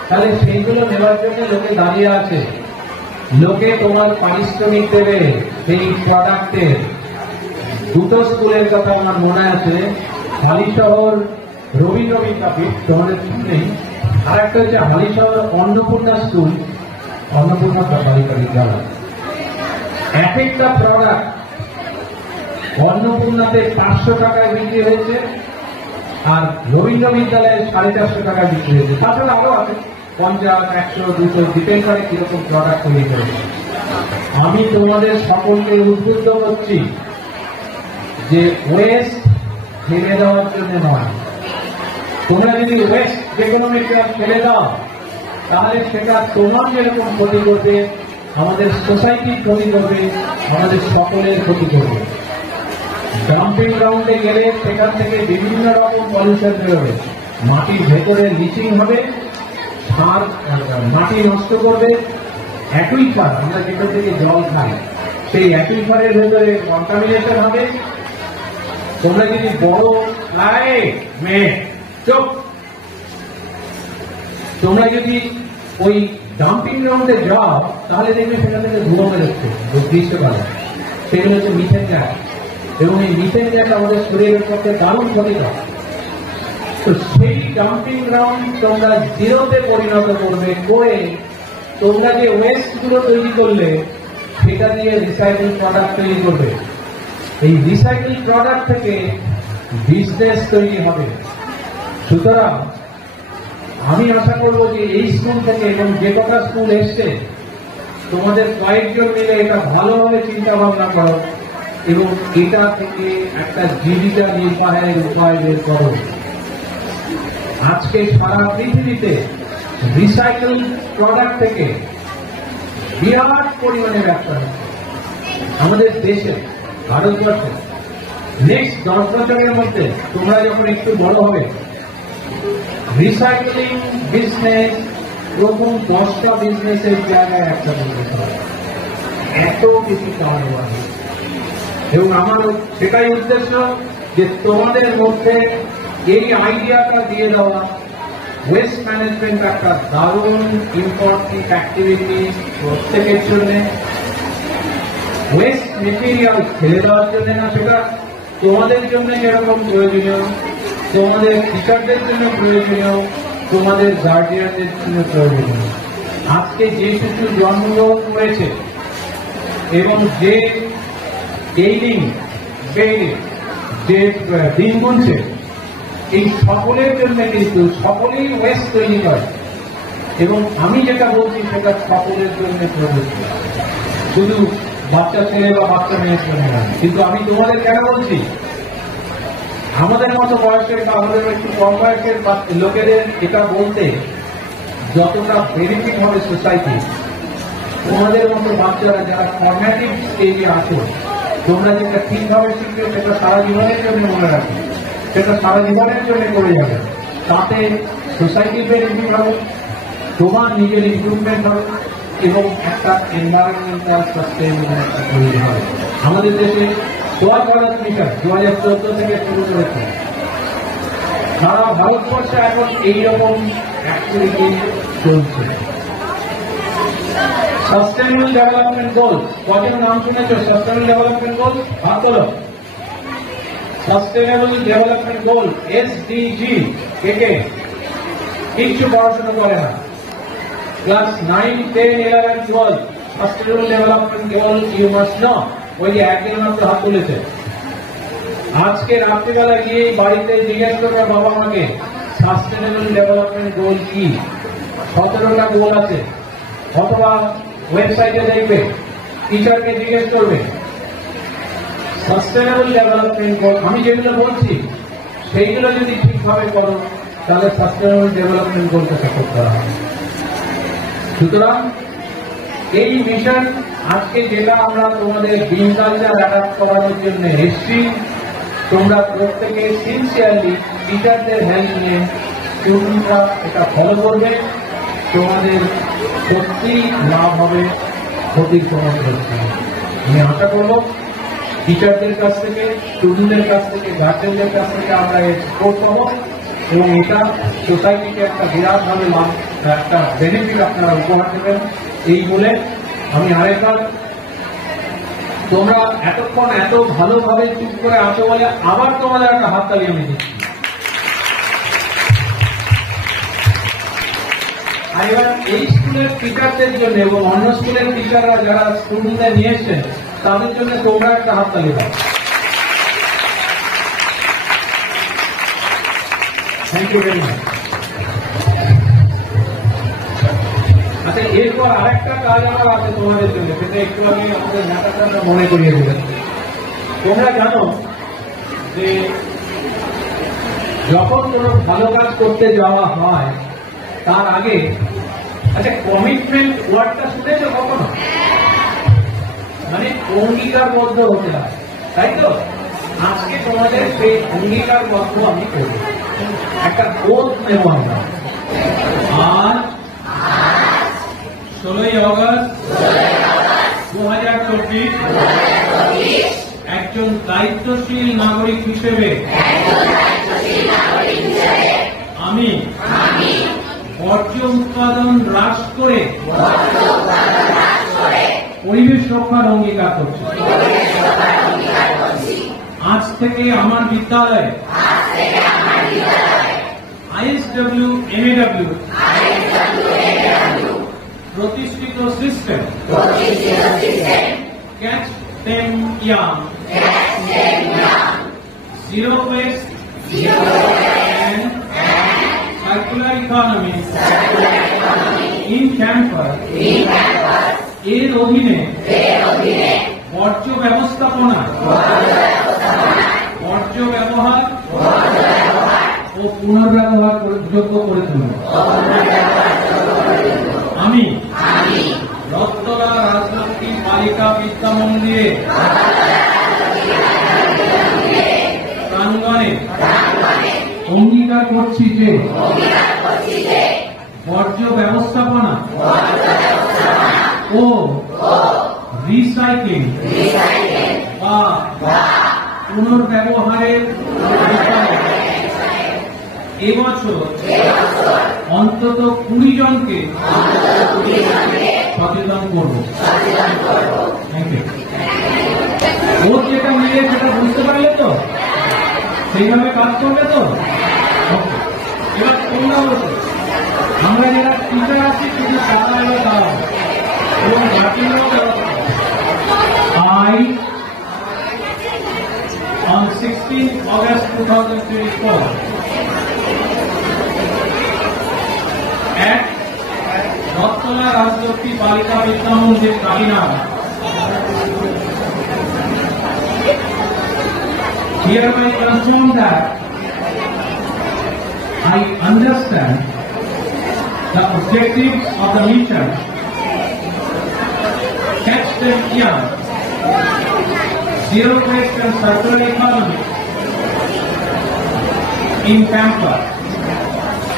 তাহলে সেইগুলো নেওয়ার জন্য লোকে দাঁড়িয়ে আছে, লোকে তোমার পারিশ্রমিক দেবে সেই প্রোডাক্টের। 2টো স্কুলের কথা আমার মনে আছে, হালিশহর রবীন্দ্র বিদ্যাপীঠ, তোমাদের নেই, আর একটা হচ্ছে হালিশহর অন্নপূর্ণা স্কুল, অন্নপূর্ণা বালিকা বিদ্যালয়। এক একটা প্রোডাক্ট অন্নপূর্ণাতে 400 টাকায় বিক্রি হয়েছে, আর রবীন্দ্র বিদ্যালয়ে 450 টাকায় বিক্রি হয়েছে। তাছাড়া আরো আছে 50, 100, 200, ডিপেন্ড করে কিরকম প্রোডাক্ট তৈরি করেছে। আমি তোমাদের সকলকে উদ্বুদ্ধ করছি যে ওয়েস্ট ফেলে দেওয়ার জন্য নয়। তোমরা যদি ওয়েস্ট যে কোনো ফেলে দাও, তাহলে সেটা তোমার যেরকম ক্ষতি করবে, আমাদের সোসাইটির ক্ষতি করবে, আমাদের সকলের ক্ষতি করবে। ডাম্পিং গ্রাউন্ডে গেলে সেখান থেকে বিভিন্ন রকম পলিউশন বেরোবে, মাটির ভেতরে লিচিং হবে, সার মাটি নষ্ট করবে। অ্যাকুইফার, আমরা যেখান থেকে জল খাই, সেই অ্যাকুইফারের ভেতরে কন্টামিনেশন হবে। তোমরা যদি বড় মেয়ে চোখ, তোমরা যদি ওই ডাম্পিং গ্রাউন্ডে যাও, তাহলে দেখবে সেখান থেকে ধুলো বেরোচ্ছে গ্রীষ্মকালে। সেগুলো হচ্ছে মিথেন গ্যাস, এবং এই মিথেন গ্যাস আমাদের শরীরের পক্ষে দারুণ ক্ষতিকর। তো সেই ডাম্পিং গ্রাউন্ড তোমরা জিরোতে পরিণত করবে, করে তোমরা যে ওয়েস্ট গুলো তৈরি করলে সেটা দিয়ে রিসাইকেল প্রোডাক্ট তৈরি করবে। এই রিসাইকেল প্রোডাক্ট থেকে বিজনেস তৈরি হবে। সুতরাং আমি আশা করব যে এই স্কুল থেকে এবং যে কটা স্কুল এসছে তোমাদের কয়েকজন মিলে এটা ভালোভাবে চিন্তা ভাবনা করো এবং এটা থেকে একটা জীবিকা নির্বাহের উপায় বের করো। আজকে সারা পৃথিবীতে রিসাইকেল প্রোডাক্ট থেকে বিরাট পরিমাণে ব্যবসা হচ্ছে। আমাদের দেশে ভারতবর্ষে নেক্সট 10 বছরের মধ্যে তোমরা যখন একটু বড় হবে রিসাইক্লিং বিজনেস প্রথম 10টা বিজনেসের জায়গায় একটা বিজনেস হবে, এত বেশি কারবার। এবং আমার সেটাই উদ্দেশ্য যে তোমাদের মধ্যে এই আইডিয়াটা দিয়ে দেওয়া। ওয়েস্ট ম্যানেজমেন্ট একটা দারুণ ইম্পর্টেন্ট অ্যাক্টিভিটি প্রত্যেকের জন্য। ওয়েস্ট মেটেরিয়াল ফেলে দেওয়ার জন্য না, সেটা তোমাদের জন্য যেরকম প্রয়োজনীয়, তোমাদের টিচারদের জন্য প্রয়োজনীয়, তোমাদের গার্ডিয়ানদের জন্য প্রয়োজনীয়। আজকে যে শিশু জন্মগ্রহণ করেছে এবং যে এইদিন যে দিন গুনছে, এই সকলের জন্য কিন্তু সকলেই ওয়েস্ট তৈরি করে। এবং আমি যেটা বলছি সেটা সকলের জন্য প্রযোজ্য, শুধু বাচ্চা ছেলে বা বাচ্চা মেয়ের জন্য না। কিন্তু আমি তোমাদের কেন বলছি, আমাদের মতো বয়সের বা আমাদের একটু কম বয়সের লোকেদের এটা বলতে যতটা বেনিফিট হবে সোসাইটি, তোমাদের মতো বাচ্চারা যারা ফর্মেটিভ স্টেজে আছো, তোমরা যেটা ঠিকভাবে শিখবে সেটা সারা জীবনের জন্য মনে রাখবে, সেটা সারা জীবনের জন্য করে যাবে। তাতে সোসাইটির বেনিফিট হবে, তোমার নিজের ইমপ্রুভমেন্ট হবে এবং একটা এনভায়রনমেন্টাল সাস্টেইনেবল তৈরি হবে। আমাদের দেশে স্বচ্ছ ভারত মিশন 2014 থেকে শুরু করেছে। সারা ভারতবর্ষে এখন এইরকম অ্যাক্টিভিটি চলছে। সাস্টেইনেবল ডেভেলপমেন্ট গোল, কজন নাম শুনেছ? সাস্টেইনেবল ডেভেলপমেন্ট গোল হাত তোলো। সাস্টেইনেবল ডেভেলপমেন্ট গোল SDG কে কিচ্ছু পড়াশোনা করে না। Class 9, 10, 11, 12 sustainable development goal you must know. ওই যে একজন মাত্র হাত তুলেছে। আজকে রাত্রিবেলা গিয়ে বাড়িতে জিজ্ঞেস করবে বাবা মাকে সাস্টেইনেবল ডেভেলপমেন্ট গোল কি। 17টা গোল আছে, অথবা ওয়েবসাইটে দেখবে, টিচারকে জিজ্ঞেস করবে। সাস্টেইনেবল ডেভেলপমেন্ট গোল আমি যেগুলো বলছি সেইগুলো যদি ঠিকভাবে করো তাহলে সাস্টেইনেবল ডেভেলপমেন্ট গোলকে সাপোর্ট করা হবে। সুতরাং এই মিশন আজকে যেটা আমরা তোমাদের গ্রিন কালচার অ্যাডাপ্ট করানোর জন্য এসছি, তোমরা প্রত্যেকে সিনসিয়ারলি টিচারদের হেল্প নিয়ে স্টুডেন্টরা এটা ফলো করবে, তোমাদের সত্যি লাভ হবে, ক্ষতির কোনো প্রশ্ন নেই। আমি আশা করব টিচারদের কাছ থেকে, স্টুডেন্টদের কাছ থেকে, গার্জেনদের কাছ থেকে আমরা এর সাপোর্ট পাবো এবং এটা সোসাইটিকে একটা বিরাটভাবে লাভ, একটা বেনিফিট আপনারা উপহার দেবেন। এই বলে আমি আরেকবার, তোমরা এতক্ষণ এত ভালোভাবে চুপ করে আছো বলে আবার তোমাদের একটা হাততালি আমি দিচ্ছি। আর এবার এই স্কুলের টিচারদের জন্য এবং অন্য স্কুলের টিচাররা যারা স্টুডেন্টদের নিয়ে এসছেন তাদের জন্য তোমরা একটা হাততালি দাও। Thank you very much. আচ্ছা, এরপর আরেকটা কাজ আমার আছে তোমাদের জন্য, সেটা একটু আমি আমাদের নেতাটা মনে করিয়ে দিলাম। তোমরা জানো যে যখন কোনো ভালো কাজ করতে যাওয়া হয় তার আগে, আচ্ছা কমিটমেন্ট ওয়ার্ডটা শুনেছ কখনো? মানে অঙ্গীকারবদ্ধ হতে হয়, তাই তো? আজকে তোমাদের সেই অঙ্গীকারবদ্ধ আমি করব, একটা ওথ নেব আমরা। আর 16ই অগস্ট 2024 একজন দায়িত্বশীল নাগরিক হিসেবে আমি বর্জ্য উৎপাদন হ্রাস করে পরিবেশ রক্ষার অঙ্গীকার করছি। আজ থেকে আমার বিদ্যালয়ে ISW MAW প্রতিষ্ঠিত system catch them young zero West and circular economy in campus এর অধীনে বর্জ্য ব্যবস্থাপনা বর্জ্য ব্যবহার ও পুনর্ব্যবহার যোগ্য করে তুলব। আমি রত্তলা রাজলক্ষ্মী বালিকা বিদ্যা মন্দিরে প্রাঙ্গণে অঙ্গীকার করছি যে বর্জ্য ব্যবস্থাপনা ও রিসাইক্লিং বা পুনর্ব্যবহারের বিষয়ে এবছর অন্তত 20 জনকে সচেতন করব। ওর যেটা মিলে সেটা বুঝতে পারলে তো, সেইভাবে কাজ করবে তো। এবার তোমরা বলছো আমরা যারা টিচার আছি শুধু টাকা এবার দাঁড়াবো এবং বাকিরাও on 16 August 2024 at Rattala Rajlakshmi বালিকা বিদ্যা মন্দির Kalinath hereby confirm that I understand the objectives of the mission, catch them young, zero waste and circular economy in campus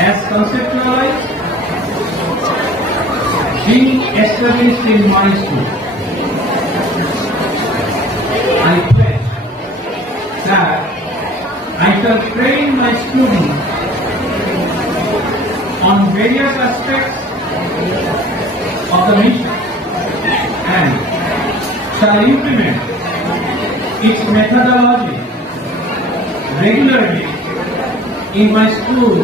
as conceptualized being established in my school. I pledge that I shall train my students on various aspects of the mission and shall implement its methodology regularly in my school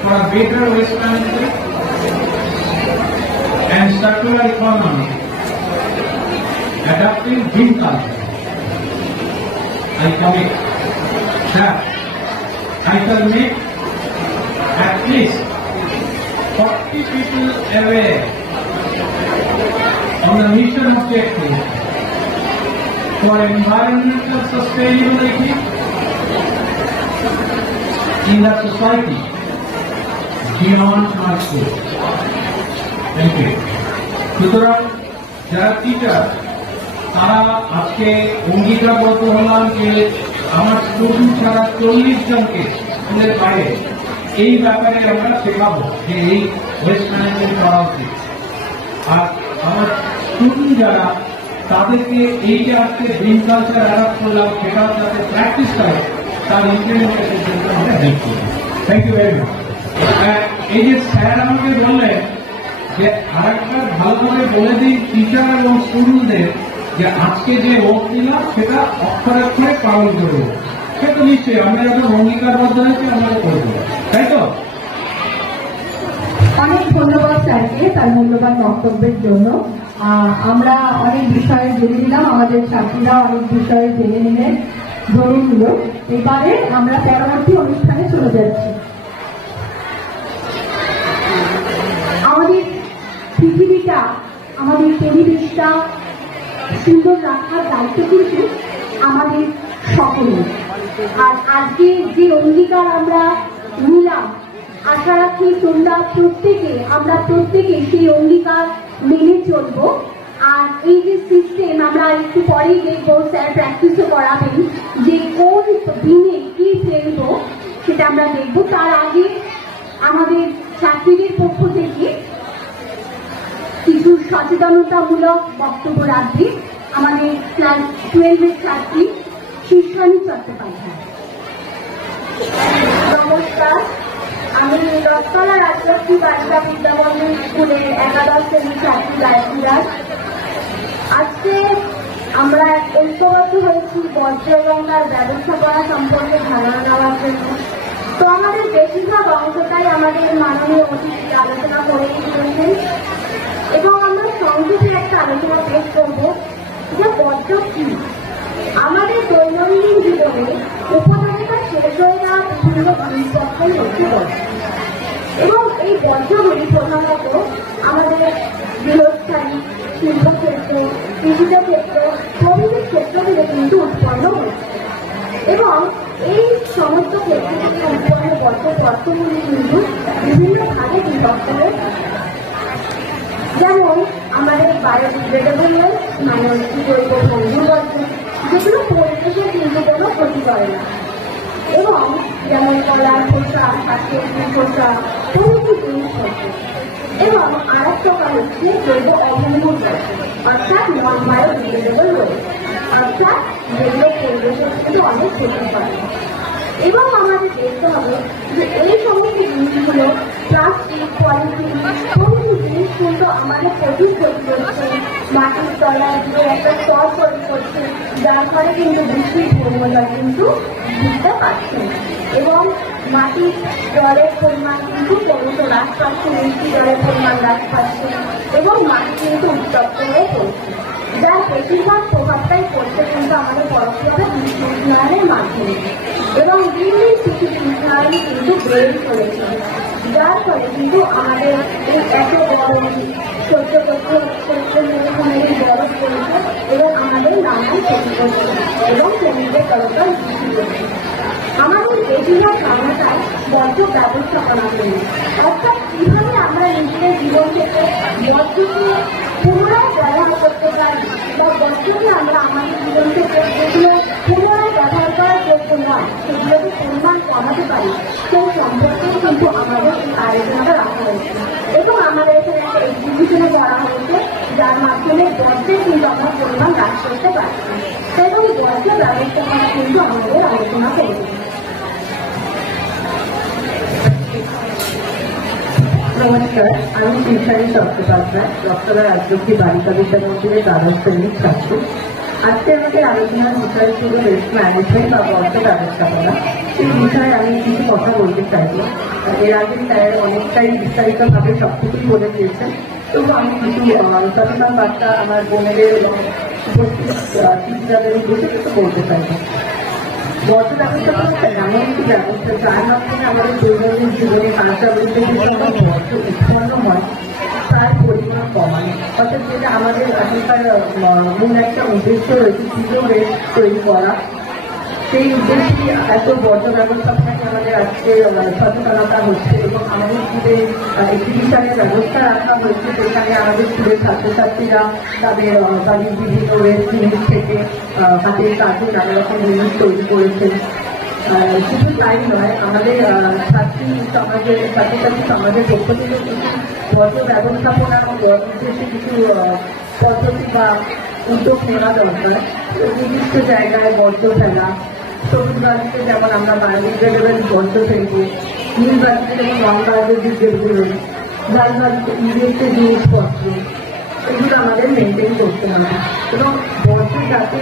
for a better waste management and circular economy, adapting green culture. I commit that I shall make at least 40 people aware of the mission objective for environmental sustainability in the society beyond my school. Thank you. সুতরাং যারা teacher তারা আজকে অঙ্গীকারবদ্ধ হলাম যে আমার student ছাড়া 40 জনকে স্কুলের বাইরে এই ব্যাপারে আমরা শেখাবো যে এই ওয়েস্ট ম্যানেজমেন্ট করা উচিত। আর আমার স্টুডেন্ট যারা তাদেরকে এই যে আজকে গ্রিন কালচার অ্যাডাপ্ট করলাম সেটা যাতে প্র্যাকটিস করে তার ইমপ্লিমেন্টেশনের জন্য আমরা হেল্প করি। Thank you very much. এই যে স্যার আমাকে বললেন যে আরেকটা ভালোভাবে বলে দিই টিচার এবং স্টুডেন্টদের যে আজকে যে ওট নিলাম সেটা অক্ষরে অক্ষরে পালন করবো। সে তো নিশ্চয়ই আমরা যখন অঙ্গীকারবদ্ধ হয়েছি আমরা করবো, তাই তো? অনেক ধন্যবাদ স্যারকে তার মূল্যবান বক্তব্যের জন্য। আমরা অনেক বিষয়ে জেনে নিলাম, আমাদের ছাত্রীরা অনেক বিষয়ে জেনে নিলেন, ধরে নিল। এবারে আমরা পরবর্তী অনুষ্ঠানে চলে যাচ্ছি। আমাদের পৃথিবীটা, আমাদের পরিবেশটা সুন্দর রাখার দায়িত্ব কিন্তু আমাদের সকলের। আর আজকে যে অঙ্গীকার আমরা নিলাম, আশা রাখি তোমরা আমরা প্রত্যেকে সেই অঙ্গীকার মেনে চলবো। আর এই যে সিস্টেম আমরা একটু পরেই দেখবো, স্যার প্র্যাকটিসও করাবেন যে কোন দিনে কি ফেলবো সেটা আমরা দেখবো। তার আগে আমাদের ছাত্রীদের পক্ষ থেকে কিছু সচেতনতামূলক বক্তব্য রাখবে আমাদের ক্লাস 12-এর ছাত্রী শীর্ষানী চট্টোপাধ্যায়। নমস্কার, আমি রত্তলা রাজলক্ষ্মী বালিকা বিদ্যা মন্দির স্কুলের একাদশ শ্রেণীর ছাত্রী গায়ত্রী দাস। আজকে আমরা ঐক্যবদ্ধ হয়েছি বর্জ্য এবং তার ব্যবস্থাপনা সম্পর্কে ধারণা নেওয়ার জন্য। তো আমাদের বেশিরভাগ অংশটাই আমাদের মাননীয় অতিথি আলোচনা করে দিয়েছেন এবং আমরা সংক্ষেপে একটা আলোচনা পেশ করবো যে বর্জ্য কি। আমাদের দৈনন্দিন জীবনে উপযোগিতা শেষ হয়ে যাওয়া বিভিন্ন জিনিসপত্রের মধ্যে বর্জ্য এবং এই বর্জ্যগুলি প্রধানত আমাদের গৃহস্থালী, শিল্পক্ষেত্র, কৃষিজ ক্ষেত্র প্রভৃতি ক্ষেত্র থেকে কিন্তু উৎপন্ন হচ্ছে এবং এই সমস্ত ক্ষেত্রে থেকে উৎপন্ন বর্জ্যগুলি কিন্তু বিভিন্ন ভাগে বিভক্ত হয়েছে। যেমন আমাদের বায়োডিগ্রেডেবল মানে জৈব বন্ধু বর্জ্য, যেগুলো পরিবেশের কিন্তু কোনো ক্ষতি করে না, এবং যেমন কলার খোসা, শাকসবজির খোসা প্রভৃতি জিনিসপত্র। এবং আর এক প্রকার হচ্ছে জৈব অবন্ধু বর্জ্য, অর্থাৎ নন বায়োডিগ্রেডেবল ওয়েস্ট, অর্থাৎ যেগুলো পরিবেশের কিন্তু অনেক ক্ষতি করে। এবং আমাদের দেখতে হবে যে এই সমস্ত জিনিসগুলো প্লাস্টিক, পলিথিন প্রভৃতি জিনিস কিন্তু আমাদের প্রচুর ক্ষতি করছে, মাটির তলায় দিয়ে একটা স্তর তৈরি করছে, যার ফলে কিন্তু বৃষ্টির পরিমাণ কিন্তু বুঝতে পারছেন এবং মাটির জলের পরিমাণ কিন্তু ক্রমশ হ্রাস পাচ্ছে, মিষ্টি জলের পরিমাণ হ্রাস পাচ্ছে এবং মাটি কিন্তু উত্তপ্ত হয়ে পড়ছে, যার বেশিরভাগ প্রভাবটাই পড়ছে কিন্তু আমাদের পরোক্ষভাবে বিশ্ব উষ্ণায়নের মাধ্যমে। এবং দিন দিন পৃথিবীর উষ্ণায়ন কিন্তু বেড়ে চলেছে, যার ফলে কিন্তু আমাদের এই এত গরম সহ্য করতে হচ্ছে, মেরুভূমির বরফ পড়েছে এবং আমাদের নানান ক্ষতি করছে এবং শরীরের তরফটা বৃদ্ধি করছে। আমাদের বেশিরভাগ সমস্যায় বর্জ্য ব্যবস্থাপনা করি, অর্থাৎ কিভাবে আমরা নিজেদের জীবন থেকে বর্জ্যকে পুনরায় ব্যবহার করতে পারি বা বর্জ্যকে আমরা আমাদের জীবন থেকে যেগুলো পুনরায় ব্যবহার করার যোগ্য নয় সেগুলোকে পরিমাণ কমাতে পারি, সেই সম্পর্কেও কিন্তু আমাদের এই আলোচনাটা রাখা হয়েছে এবং আমাদের এখানে একটা এক্সিবিশনে করা হয়েছে, যার মাধ্যমে বর্জ্যের কিন্তু আমরা পরিমাণ হ্রাস করতে পারছি এবং বর্জ্য ব্যবস্থাপনা কিন্তু আমাদের আলোচনা করবে। নমস্কার, আমি কৃষাণী চট্টোপাধ্যায়, রক্তলা রাজলক্ষ্মী বালিকা বিদ্যা মন্দিরের দ্বাদশ শ্রেণীর ছাত্র। আজকে আমাদের আলোচনার বিষয় ছিল ওয়েস্ট ম্যানেজমেন্ট বা বর্জ্য ব্যবস্থাপনা। এই বিষয়ে আমি কিছু কথা বলতে চাইব। এর আগে স্যার অনেকটাই বিস্তারিতভাবে সবকিছুই বলে দিয়েছেন, তবু আমি কিছু সচেতন বার্তা আমার বোনেদের এবং উপস্থিত শিক্ষিকাদের উদ্দেশ্যে কিছু বলতে চাইব। বর্জ্য ব্যবস্থাপনা এমন একটি ব্যবস্থা যার মাধ্যমে আমাদের দৈনন্দিন জীবনে কার্যাবলীতে যে সকল বর্জ্য উৎপন্ন হয় তার পরিমাণ কমানো, অর্থাৎ যেটা আমাদের এখনকার মূল একটা উদ্দেশ্য রয়েছে জিরো ওয়েস্ট তৈরি করা। সেই উদ্দেশ্যে এত বর্জ্য ব্যবস্থাপনাকে আমাদের আজকে সচেতনতা হচ্ছে এবং আমাদের স্কুলে এক্সিবিশনের ব্যবস্থা রাখা হয়েছে, সেখানে আমাদের স্কুলের ছাত্রছাত্রীরা তাদের বাড়ির বিভিন্ন ওয়েস্ট জিনিস থেকে হাতের কাজে নানা রকম জিনিস তৈরি করেছেন। শুধু তাই নয়, আমাদের ছাত্রছাত্রী সমাজের পক্ষ থেকে কিছু বর্জ্য ব্যবস্থাপনা উদ্দেশ্যে কিছু পদ্ধতি বা উদ্যোগ নেওয়া দরকার। নির্দিষ্ট জায়গায় বর্জ্য ফেলা, সবুজ বাড়িতে যেমন আমরা বায়োডিগ্রেডেবল বর্জ্য ফেলবো, নীল বাড়িতে যেমন নন বায়োডিগ্রেডেবল, লাল বাড়িতে ইউরিয়াতে জিনিসপত্র, এগুলো আমাদের মেনটেন করতে হবে এবং বর্জ্য যাতে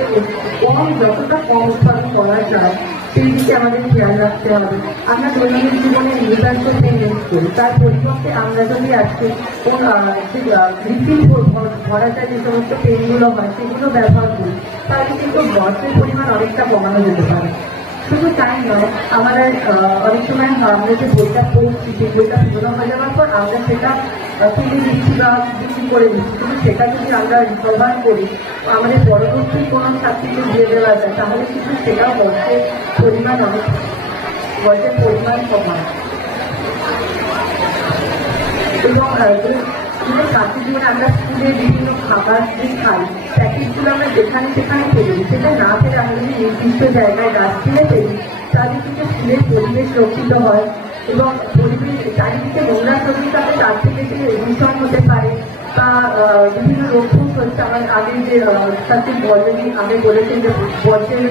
যতটা কম উৎপাদন করা যায় সেই দিকে আমাদের খেয়াল রাখতে হবে। আমরা দৈনন্দিন জীবনে নির্বাচিত পেন ইউজ করি, তার পরিবর্তে আমরা যদি আজকে রিফিল ভরা যায় যে সমস্ত পেনগুলো হয় সেগুলো ব্যবহার করি, তাহলে কিন্তু বর্জ্যের পরিমাণ অনেকটা কমানো যেতে পারে। শুধু তাই নয়, আমরা অনেক সময় আমরা যে বইটা পড়ছি সেই বইটা পুরোনো হয়ে যাওয়ার পর আমরা সেটা ফেলে দিচ্ছি বা বিক্রি করে দিচ্ছি, কিন্তু সেটা যদি আমরা রিকভার করি আমাদের পরবর্তী কোনো ছাত্রীকে দিয়ে দেওয়া যায় তাহলে কিন্তু সেটাও বর্জ্যের পরিমাণ কমায়। এবং ছাত্রী জীবনে আমরা স্কুলে বিভিন্ন খাবার খাই, প্যাকেটগুলো আমরা যেখানে সেখানে ফেলে দিই, সেটা না ফেলে আমরা যদি নির্দিষ্ট জায়গায় ডাস্টবিনে ফেলি তাহলে কিন্তু স্কুলের পরিবেশ রক্ষিত হয় এবং পরিবেশ চারিদিকে নোংরা শরীর তাতে তার থেকে যে দূষণ হতে পারে বা বিভিন্ন রক্ষণ হচ্ছে। আমার আগে যে ছাত্রী অলরেডি আমি বলেছেন যে বর্জ্যের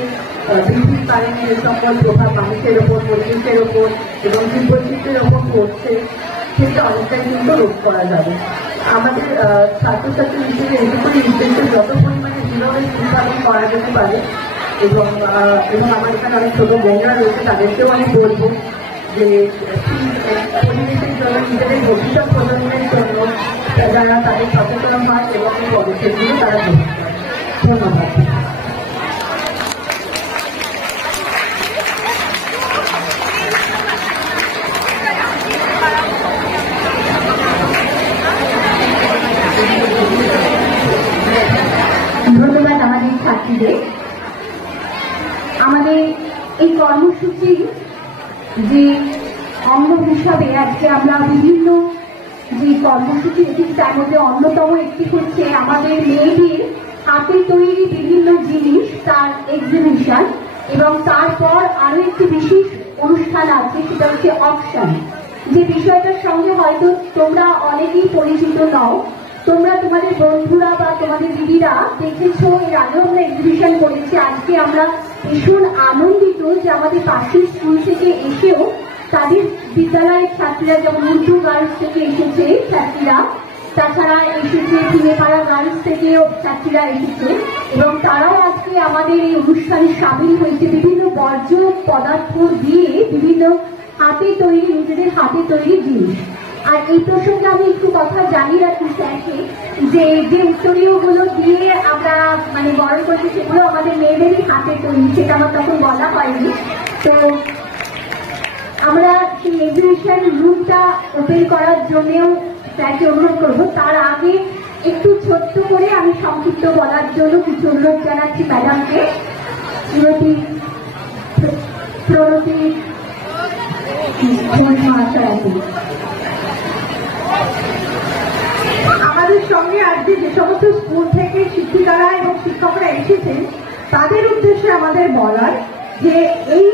বৃদ্ধির কারণে যে সকল প্রভাব মানুষের ওপর, পরিবেশের ওপর এবং জীববৈচিত্র্যের ওপর পড়ছে সেটা অনেকটাই কিন্তু রোধ করা যাবে। আমাদের ছাত্রছাত্রী হিসেবে এইটুকুনি উদ্দেশ্য যত পরিমাণে জীবনের উৎপাদন করা যেতে পারে এবং আমার এখানে অনেক ছোট বোনরা রয়েছে তাদেরকেও আমি বলবো যে পরিবেশের জন্য নিজেদের ভবিষ্যৎ প্রজন্মের জন্য যারা তাদের সচেতন হয় এবং এই পদক্ষেপগুলো তারা গ্রহণ করে। ধন্যবাদ। ধন্যবাদ আমাদের ছাত্রীদের। আমাদের এই কর্মসূচি যে অঙ্গ হিসাবে আজকে আমরা বিভিন্ন যে কর্মসূচি রেখেছি তার মধ্যে অন্যতম একটি হচ্ছে আমাদের মেয়েদের হাতে তৈরি বিভিন্ন জিনিস তার এক্সিবিশন, এবং তারপর আরো একটি বিশেষ অনুষ্ঠান আছে, সেটা হচ্ছে অকশন। যে বিষয়টার সঙ্গে হয়তো তোমরা অনেকেই পরিচিত নও, তোমরা তোমাদের বন্ধুরা বা তোমাদের দিদিরা দেখেছো, এর আগেও আমরা এক্সিবিশন করেছি। আজকে আমরা ভীষণ আনন্দিত যে আমাদের পাশের স্কুল থেকে এসেও তাদের বিদ্যালয়ের ছাত্রীরা, যেমন উর্দু গার্লস থেকে এসেছে ছাত্রীরা, তাছাড়া এসেছে চিনেপাড়া গার্লস থেকেও ছাত্রীরা এসেছে, এবং তারাও আজকে আমাদের এই অনুষ্ঠানে সামিল হয়েছে বিভিন্ন বর্জ্য পদার্থ দিয়ে বিভিন্ন হাতে তৈরি, নিজেদের হাতে তৈরি জিনিস। আর এই প্রসঙ্গে আমি একটু কথা জানিয়ে রাখি স্যারকে, যে উত্তরীয় গুলো দিয়ে আমরা মানে বরণ করছি সেগুলো আমাদের মেয়েদেরই হাতে তৈরি, সেটা আমার তখন বলা হয়নি। তো আমরা সেই এক্সিবিশন রুমটা ওপেন করার জন্যও স্যারকে অনুরোধ করবো। তার আগে একটু ছোট্ট করে আমি সংক্ষিপ্ত বলার জন্য কিছু অনুরোধ জানাচ্ছি ম্যাডামকে। প্রণতি আমাদের সঙ্গে আজকে যে সমস্ত স্কুল থেকে শিক্ষিকারা এবং শিক্ষকরা এসেছেন তাদের উদ্দেশ্যে আমাদের বলার যে এই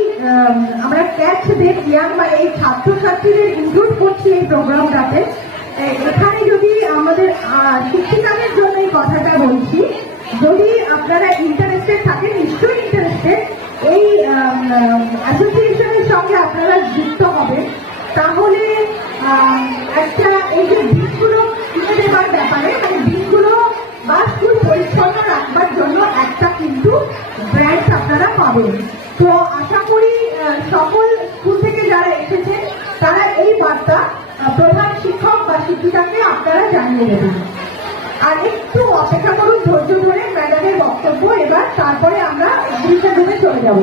আমরা ক্যাচ দেব ইয়াং বা এই ছাত্রছাত্রীদের ইনক্লুড করছি এই প্রোগ্রামটাতে। এখানে যদি আমাদের শিক্ষিকাদের জন্য এই কথাটা বলছি, যদি আপনারা ইন্টারেস্টেড থাকেন, নিশ্চয়ই ইন্টারেস্টেড, এই অ্যাসোসিয়েশনের সঙ্গে আপনারা যুক্ত হবেন, তাহলে একটা এই যে দিকগুলো কিনে দেবার ব্যাপারে, মানে দিকগুলো বা স্কুল পরিচ্ছন্ন রাখবার জন্য একটা কিন্তু ব্র্যান্ড আপনারা পাবেন। তো আশা করি সকল স্কুল থেকে যারা এসেছেন তারা এই বার্তা প্রধান শিক্ষক বা শিক্ষিকাকে আপনারা জানিয়ে দেবেন। আর একটু অপেক্ষা করুন, ধৈর্য ধরে ম্যাডামের বক্তব্য, এবার তারপরে আমরা এক্সিবিশন রুমে চলে যাব।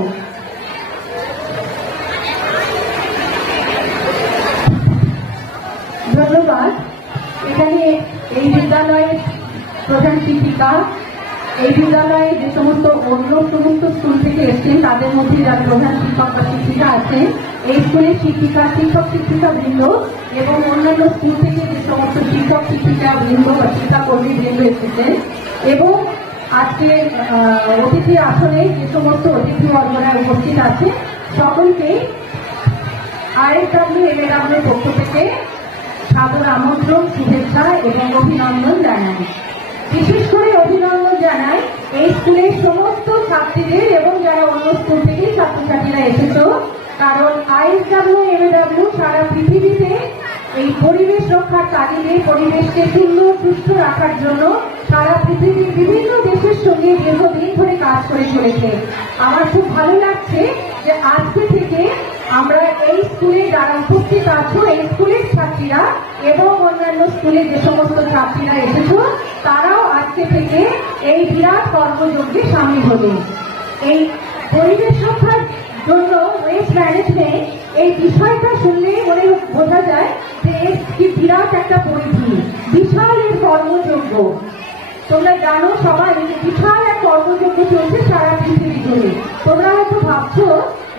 ধন্যবাদ। এখানে এই বিদ্যালয়ের প্রধান শিক্ষিকা, এই বিদ্যালয়ে যে সমস্ত অন্য সমস্ত স্কুল থেকে এসছেন তাদের মধ্যে যারা প্রধান শিক্ষক বা শিক্ষিকা আছেন, এই স্কুলের শিক্ষিকা, শিক্ষিকা বৃন্দ এবং অন্যান্য স্কুল থেকে যে সমস্ত শিক্ষিকা বৃন্দ বা শিক্ষাকর্মী বৃন্দ এসেছেন, এবং আজকে অতিথি আসনে যে সমস্ত অতিথিবর্গরা উপস্থিত আছে, সকলকে আইএসডব্লিউ এলএডব্লিউর পক্ষ থেকে সাদর আমন্ত্রণ, শুভেচ্ছা এবং অভিনন্দন জানাই। বিশেষ করে অভিনন্দন জানাই এই স্কুলের সমস্ত ছাত্রীদের এবং যারা অন্য স্কুল থেকে ছাত্রছাত্রীরা এসেছ, কারণ আইএসডব্লিউ এলএডব্লিউ সারা পৃথিবীতে এই পরিবেশ রক্ষার তাগিদে, পরিবেশকে সুন্দর সুস্থ রাখার জন্য সারা পৃথিবীর বিভিন্ন দেশের সঙ্গে দীর্ঘদিন ধরে কাজ করে চলেছে। আমার খুব ভালো লাগছে যে আজকে থেকে আমরা এই স্কুলে যারা উপস্থিত আছো, এই স্কুলের ছাত্রীরা এবং অন্যান্য স্কুলে যে সমস্ত ছাত্রীরা এসেছো, তারাও আজকে থেকে এই বিরাট কর্মযজ্ঞে সামিল হবেন। এই পরিবেশ রক্ষার জন্য ওয়েস্ট ম্যানেজমেন্ট, এই বিষয়টা শুনলে মনে বোঝা যায় যে কি বিরাট একটা পরিধি, বিশাল এর কর্মযজ্ঞ। তোমরা জানো সবাই যে বিশাল এক কর্মযজ্ঞ চলছে সারা পৃথিবী জুড়ে। তোমরা হয়তো ভাবছো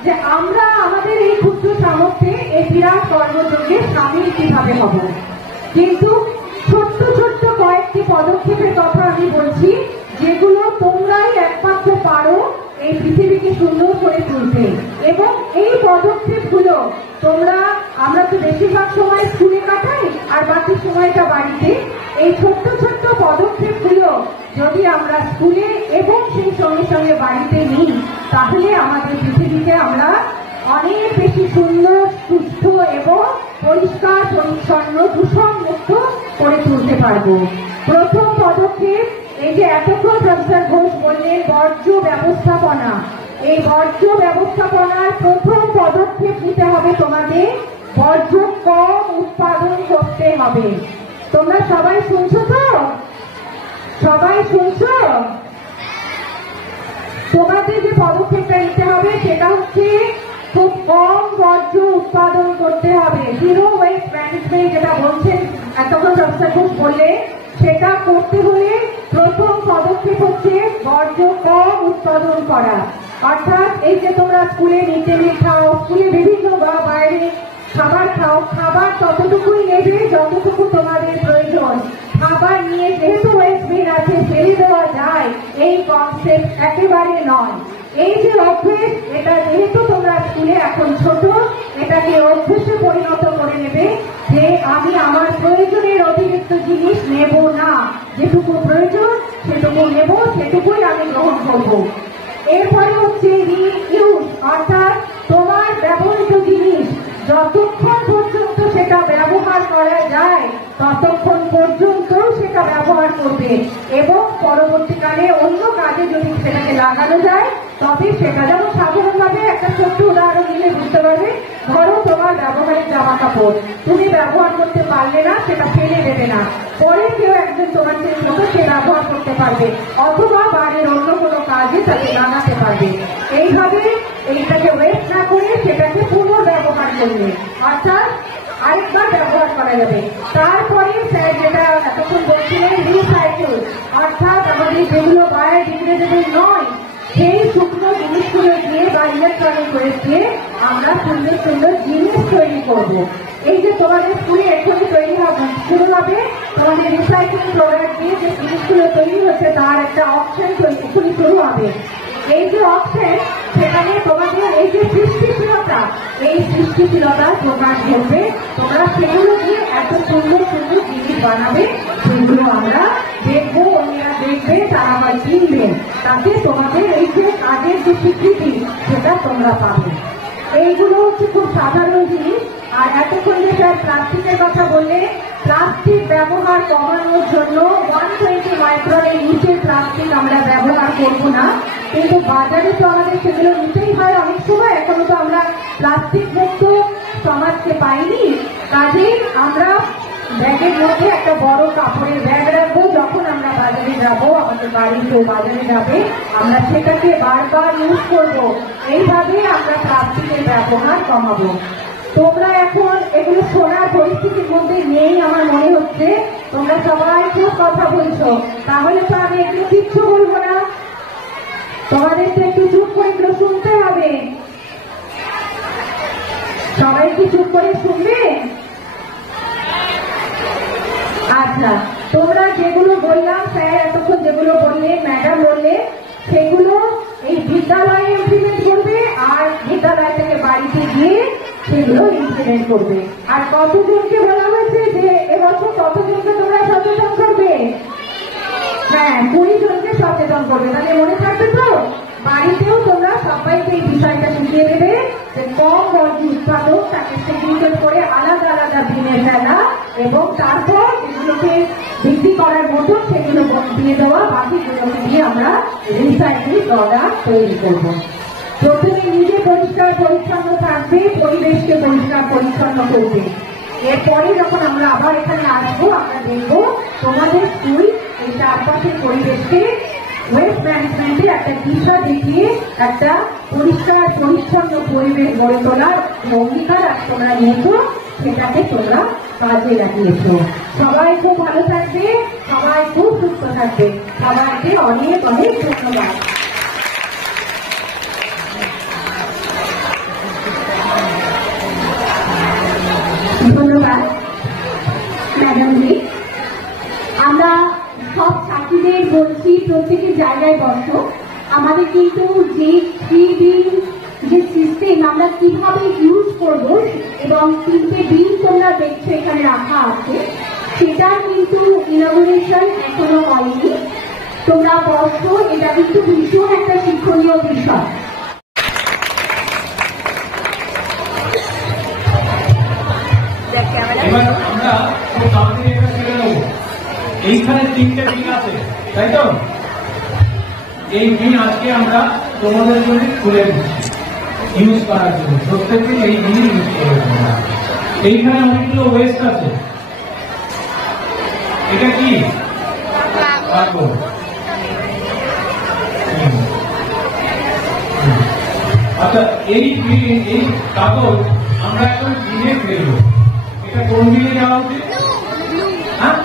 যে আমরা আমাদের এই ক্ষুদ্র সামর্থ্যে এই বিরাট কর্মযজ্ঞে সামিল কিভাবে হব, কিন্তু ছোট্ট ছোট্ট কয়েকটি পদক্ষেপের কথা আমি বলছি, যেগুলো তোমরাই একমাত্র পারো এই পৃথিবীকে সুন্দর করে তুলতে। এবং এই পদক্ষেপগুলো আমরা তো বেশিরভাগ সময় স্কুলে কাটাই আর বাকি সময়টা বাড়িতে। এই ছোট্ট ছোট্ট পদক্ষেপগুলো যদি আমরা স্কুলে এবং সেই সঙ্গে সঙ্গে বাড়িতে নিই, তাহলে আমাদের পৃথিবীকে আমরা অনেক বেশি সুন্দর, সুস্থ এবং পরিষ্কার পরিচ্ছন্ন, দূষণ মুক্ত করে তুলতে পারবো। প্রথম পদক্ষেপ, এই যে এতক্ষণ প্রফেসর ঘোষ বললেন বর্জ্য ব্যবস্থাপনা, এই বর্জ্য ব্যবস্থাপনার প্রথম পদক্ষেপ নিতে হবে তোমাদের, বর্জ্য কম উৎপাদন করতে হবে। তোমরা সবাই শুনছো তো? সবাই শুনছো? তোমাদের যে পদক্ষেপটা নিতে হবে সেটা হচ্ছে খুব কম বর্জ্য উৎপাদন করতে হবে। জিরো ওয়েস্ট ম্যানেজমেন্ট যেটা বলছেন এতক্ষণ প্রফেসর বললে, সেটা করতে হলে প্রথম পদক্ষেপ হচ্ছে বর্জ্য কম উৎপাদন করা। অর্থাৎ এই যে তোমরা স্কুলে মিড ডে মিল খাও, স্কুলে বিভিন্ন বা বাইরে খাবার খাও, খাবার ততটুকুই নেবে যতটুকু তোমাদের প্রয়োজন। খাবার নিয়ে যেহেতু ওয়েস্টবিন আছে ফেলে দেওয়া যায় এই কনসেপ্ট একেবারে নয়। এই যে অভ্যেস, এটা যেহেতু তোমরা স্কুলে এখন ছোট, এটাকে অভ্যেসে পরিণত করে নেবে যে আমি আমার প্রয়োজনের অতিরিক্ত জিনিস নেব না, যেটুকু প্রয়োজন সেটুকু নেব, সেটুকুই আমি গ্রহণ করব। এরপরে হচ্ছে রিইউজ, অর্থাৎ তোমার ব্যবহৃত জিনিস যতক্ষণ পর্যন্ত সেটা ব্যবহার করা যায় ততক্ষণ পর্যন্ত সেটা ব্যবহার করবে এবং পরবর্তীকালে অন্য কাজে যদি সেটাকে লাগানো যায় তবে সেটা, যেমন সাধারণভাবে একটা ছোট্ট উদাহরণ দিলে বুঝতে পারবে। ধরো তোমার ব্যবহারের জামা কাপড় তুমি ব্যবহার করতে পারলে না, সেটা ফেলে দেবে না, পরে কেউ একজন তোমার চেয়ে ছোট সে ব্যবহার করতে পারবে, অথবা বাড়ির অন্য কোনো কাজে তাকে লাগাতে পারবে। এইভাবে এইটাকে ওয়েস্ট না করে সেটাকে পুনর্ব্যবহার করবে, অর্থাৎ আরেকবার ব্যবহার করা যাবে। তারপরে স্যার যেটা এতক্ষণ বলছিলেন রিসাইকেল, অর্থাৎ আমাদের যেগুলো বায়োডিগ্রেডেবল নয় সেই শুকনো জিনিসগুলো দিয়ে বা ইলেকট্রনিক ওয়েস্ট দিয়ে আমরা সুন্দর সুন্দর জিনিস তৈরি করব। এই যে তোমাদের স্কুলে এখনই তৈরি হবে, শুরু হবে তোমাদের রিসাইক্লিং প্রোডাক্ট দিয়ে যে জিনিসগুলো তৈরি হচ্ছে তার একটা অপশন এখনই শুরু হবে। এই যে অপশন, সেখানে তোমাদের এই যে সৃষ্টিশীলতা, এই সৃষ্টিশীলতা তোমরা ধরবে, তোমরা সেগুলো দিয়ে এত সুন্দর সুন্দর জিনিস বানাবে, সেগুলো আমরা দেখবো, অন্যরা দেখবে, তারা আবার কিনবে, তাতে তোমাদের এই যে কাজের যে স্বীকৃতি সেটা তোমরা পাবে। এইগুলো হচ্ছে খুব সাধারণ জিনিস। আর এতক্ষণ যে স্যার প্লাস্টিকের কথা বললে, প্লাস্টিক ব্যবহার কমানোর জন্য 120 মাইক্রনের নিচের প্লাস্টিক আমরা ব্যবহার করবো না, কিন্তু বাজারে তো আমাদের সেগুলো নিতেই হয় অনেক সময়, এখনো তো আমরা প্লাস্টিক মুক্ত সমাজকে পাইনি। কাজেই আমরা ব্যাগের মধ্যে একটা বড় কাপড়ের ব্যাগ রাখবো, যখন আমরা বাজারে যাবো, আমাদের বাড়ির কেউ বাজারে যাবে, আমরা সেটাকে বারবার ইউজ করবো। এইভাবে আমরা প্লাস্টিকের ব্যবহার কমাবো। তোমরা এখন এগুলো শোনার পরিস্থিতির মধ্যে নেই আমার মনে হচ্ছে, তোমরা সবাই খুব কথা বলছো, তাহলে তো আমি এগুলো কিচ্ছু বলবো না, তোমাদের তো একটু চুপ করে এগুলো শুনতে হবে। সবাই কি চুপ করে শুনবে? আচ্ছা, তোমরা যেগুলো বললাম, স্যার এতক্ষণ যেগুলো বললেন, ম্যাডাম বললেন, সেগুলো এই বিদ্যালয়ে ইমপ্লিমেন্ট করবে আর বিদ্যালয় থেকে বাড়িতে গিয়ে সেগুলো ইমপ্লিমেন্ট করবে। আর কতজনকে বলা হয়েছে যে এবছর কতজনকে তোমরা সচেতন করবে? হ্যাঁ, 20 জনকে সচেতন করবে। তাহলে মনে থাকবে তো, বাড়িতেও তোমরা সবাইকে এই বিষয়টা শিখিয়ে দেবে যে কম বর্জ্য উৎপাদন, তাকে সেগ্রিগেট করে আলাদা আলাদা দিনে ফেলা এবং তারপর এগুলোকে বৃদ্ধি করার মতো সেগুলো দিয়ে দেওয়া, বাকিগুলোকে দিয়ে আমরা রিসাইক্লিং প্রোডাক্ট তৈরি করবো। প্রথমে নিজে পরিষ্কার পরিচ্ছন্ন থাকবে, পরিবেশকে পরিষ্কার পরিচ্ছন্ন করবে। এরপরে যখন আমরা আবার এখানে আসবো, আমরা দেখবো তোমাদের স্কুল এই চারপাশের পরিবেশকে ওয়েস্ট ম্যানেজমেন্টের একটা দিশা দেখিয়ে একটা পরিষ্কার পরিচ্ছন্ন পরিবেশ গড়ে তোলার অঙ্গীকার তোমরা নিয়েছো, সেটাকে তোমরা কাজে লাগিয়েছো। সবাই খুব ভালো থাকবে, সবাই খুব সুস্থ থাকবে, সবাইকে অনেক অনেক ধন্যবাদ। ধন্যবাদ ম্যাডামজি। আমরা সব ছাত্রীদের বলছি প্রত্যেকে জায়গায় বসো। আমাদের কিন্তু যে 3 যে সিস্টেম আমরা কিভাবে ইউজ করব এবং 3টে বিন তোমরা দেখছো এখানে রাখা আছে, সেটার কিন্তু ইনোভেশন এখনো হয়নি। তোমরা বসো, এটা কিন্তু ভীষণ একটা শিক্ষণীয় বিষয়। এবার আমরা খুব তাড়াতাড়ি এটা ছেড়ে নেবো। এইখানে 3টে বিন আছে, তাই তো? এই বিন আজকে আমরা তোমাদের জন্য খুলে দিচ্ছি ইউজ করার জন্য, প্রত্যেকদিন এই জিনিস ইউজ করে তোমরা। এইখানে অনেকগুলো ওয়েস্ট আছে, এটা কি কাগজ। আচ্ছা, এই কাগজ আমরা এখন দিনে ফেলবো, এটা কোন দিনে যাওয়া উচিত? হ্যাঁ,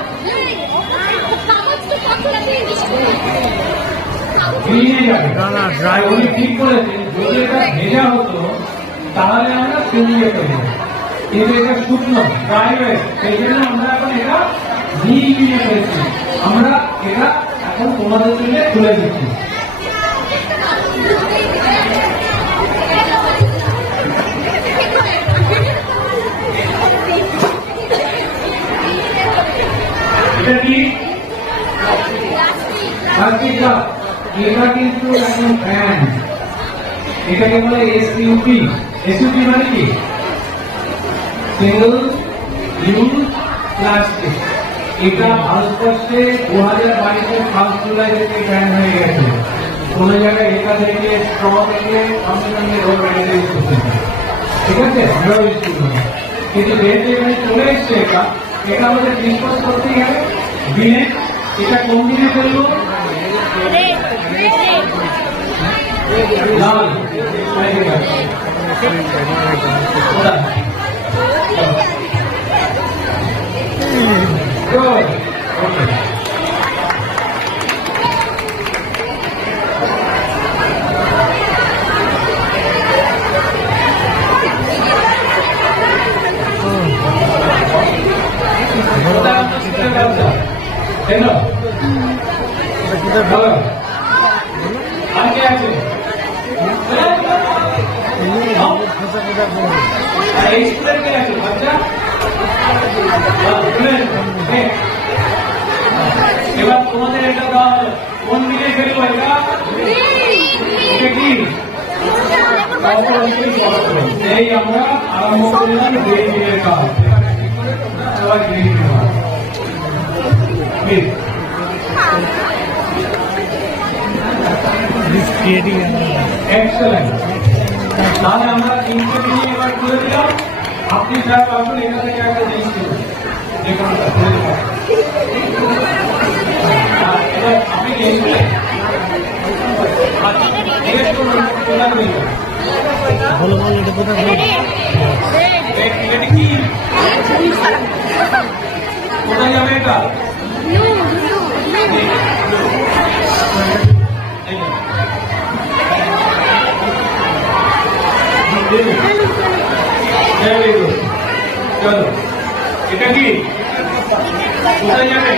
উনি ঠিক করেছেন যদি এটা ভেজা হতো তাহলে আমরা শুনিয়ে ফেলবো, কিন্তু এটা শুকনো ড্রাই ওয়েস্ট, সেই জন্য আমরা এখন এটা নিয়ে ফেলেছি। আমরা এটা এখন তোমাদের জন্য খুলে দিচ্ছি। এটা কি এটা কিন্তু এখন ফ্যান, এটাকে বলে এসইউপি। এসইউপি মানে কি? Single use plastic. এটা ভারতবর্ষে 2022 ফার্স্ট জুলাই থেকে ব্যান হয়ে গেছে। কোন জায়গায় এটা থেকে স্ট্র থেকে সঙ্গে সঙ্গে রোড রেগুলেট করতে, ঠিক আছে, আমরাও ইউজ করবো। কিন্তু যেহেতু এখানে চলে এসছে এটা আমাদের ডিসপোজ করতেই হবে দিনে। এটা কোন দিনে করবো? লাল আগে আছে এবার তোমাদের এটা দেওয়া হলো, কোন দিকে ফেলবো? এটা কি এই আমরা আরম্ভ করলাম গ্রিন দিনের কাজ। এবার গ্রিন এক্সেলেন্ট। তাহলে আমরা তিনটে দিনে এবার খুলে দিলাম। আপনি যা পাবেন এখান থেকে একটা জিনিস দেবেন, যে কোনোটা খুলে দিলাম। আপনি কি কোথায় যাবে এটা? চলো, এটা কি কোথায় যাবে?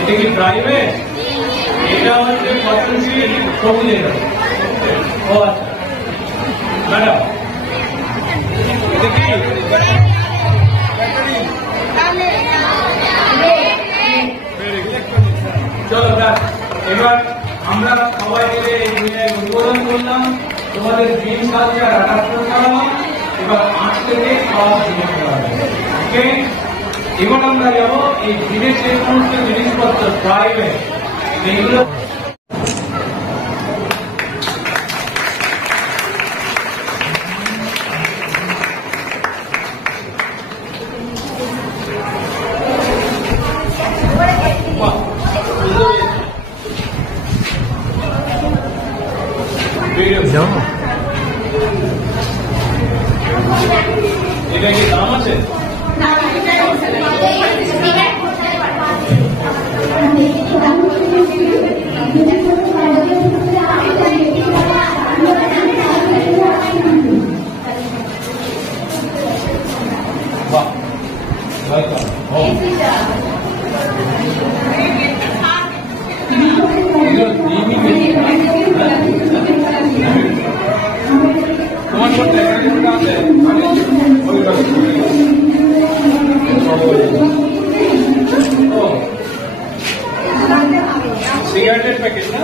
এটা কি ড্রাইভে? এটা হচ্ছে সবুজে। ও আচ্ছা ম্যাডাম, এটা কি চলো এবার আমরা সবাই মিলে উদ্বোধন করলাম, তোমাদের গ্রিন কালচার অ্যাডাপ্ট করালাম। এবার 8 থেকে ক্লাস শুরু করা হবে। ওকে, এবার আমরা যাবো এই গ্রিনের যে সমস্ত জিনিসপত্র প্রাইভেট এইগুলো এটা কি দাম আছে? সিগারেটের প্যাকেট না?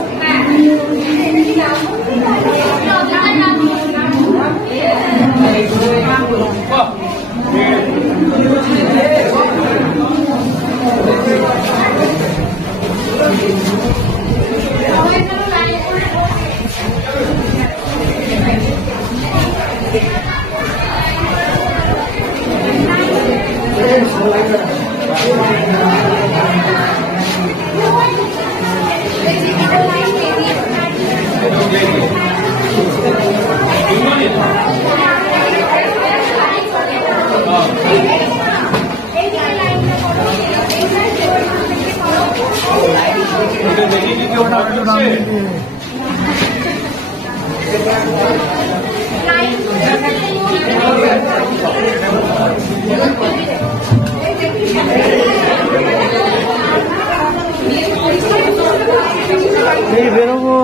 বেরোবো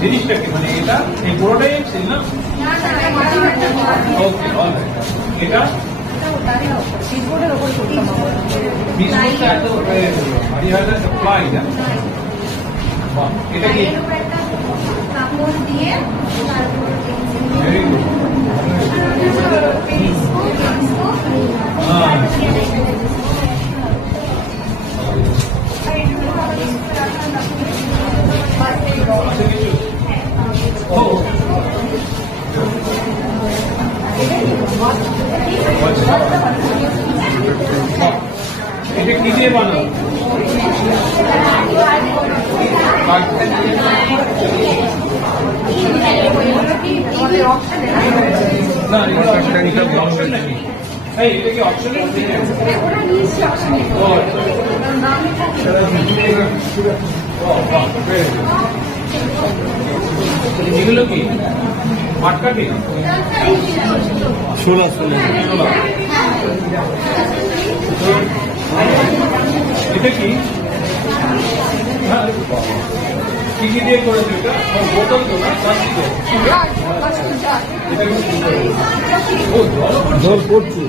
জিনিসটা কি মানে এটা এই পুরোটাই এক্সেল না? ওকে এটা এটা কি কাপড় দিয়ে ভেরি গুড এটা কি দিয়ে বানানো? না এটা কি অপশন এগুলো কি মাটকাটি শোলা শোলা এটা কি কি কি দিয়ে করেছে এটা বোতল তো না এটা ও জল পড়ছে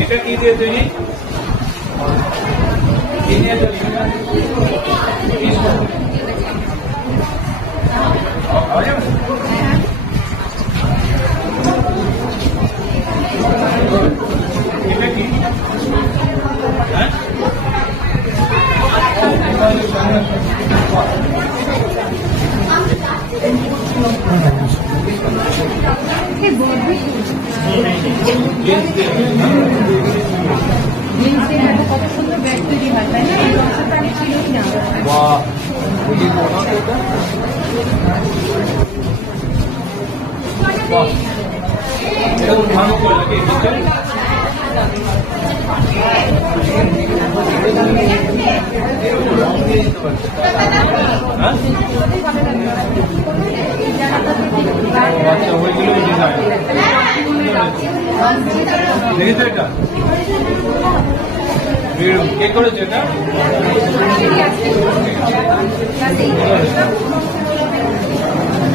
এটা কি দিয়ে তৈরি? এটা কি কত সুন্দর ব্যাগ তৈরি হয় তাই না? এই রসটা আমি ছিলই না। বাহ এরকম ভালো করলে কি আচ্ছা ওইগুলো দেখেছো এটা কে করেছে এটা?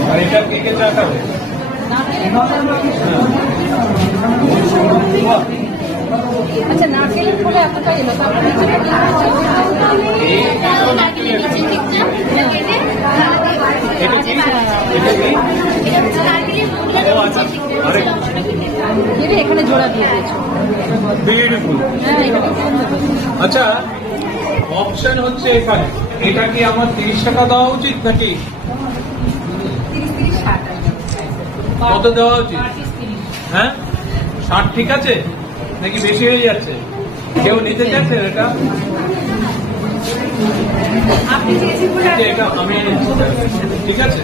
আর এটা কে কে চা খাবে? আচ্ছা নারকেলের ফলে এতটা এলো তারপরে এখানে জোড়া দিয়ে দিয়েছো। বিউটিফুল। হ্যাঁ, এটাকে কেন দেবো? আচ্ছা, অপশন হচ্ছে এখানে, এটা কি আমার 30 টাকা দেওয়া উচিত নাকি কত দেওয়া উচিত? হ্যাঁ, 60 ঠিক আছে নাকি বেশি হয়ে যাচ্ছে? কেউ নিতে চাচ্ছে এটা? এটা আমি ঠিক আছে।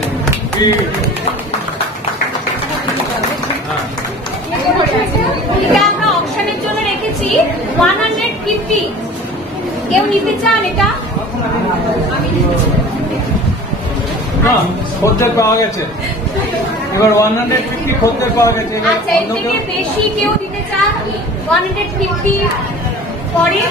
এটা আমরা অপশনের জন্য রেখেছি 150। কেউ নিতে চান এটা? হ্যাঁ, খদ্দের পাওয়া গেছে, এবার 150 খদ্দের পাওয়া গেছে। আচ্ছা, এর থেকে বেশি কেউ দিতে চান? 150 পরে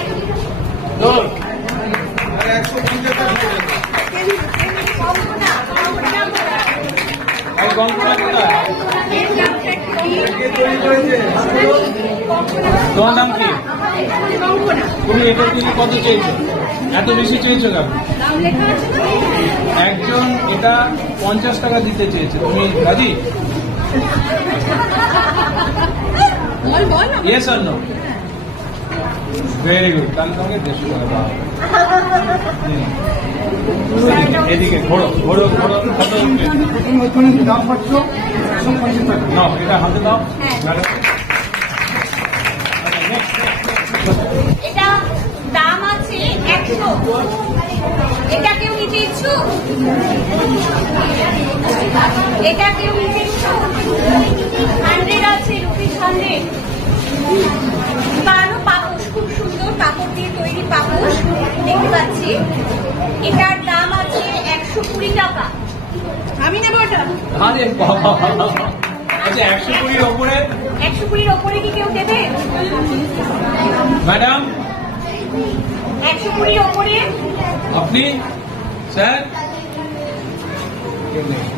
তোমার নাম কি? তুমি এটার দিকে কত চেয়েছো? এত বেশি চেয়েছো কেন? একজন এটা 50 টাকা দিতে চেয়েছে, তুমি রাজি? ইয়েস আর নো? ভেরি গুড, তাহলে তোমাকে 150 টাকা দেওয়া হবে। এদিকে ঘোরো ঘোরো ঘোরো, কত দাম পাচ্ছ? না, এটা হাতে দাও। এটা দাম আছে 100। এটা কেউ নিতে ইচ্ছুক? এটা কেউ নিতে ইচ্ছুক? 100 আছে, ₹100। বানানো পাপোশ, খুব সুন্দর কাপড় দিয়ে তৈরি পাপোশ দেখতে পাচ্ছি। এটার দাম আছে 120 টাকা। আমি নেবো এটা। আরে বাবা, আচ্ছা 120-র ওপরে? 120-র ওপরে কি কেউ দেবে? ম্যাডাম 120-র ওপরে আপনি? স্যার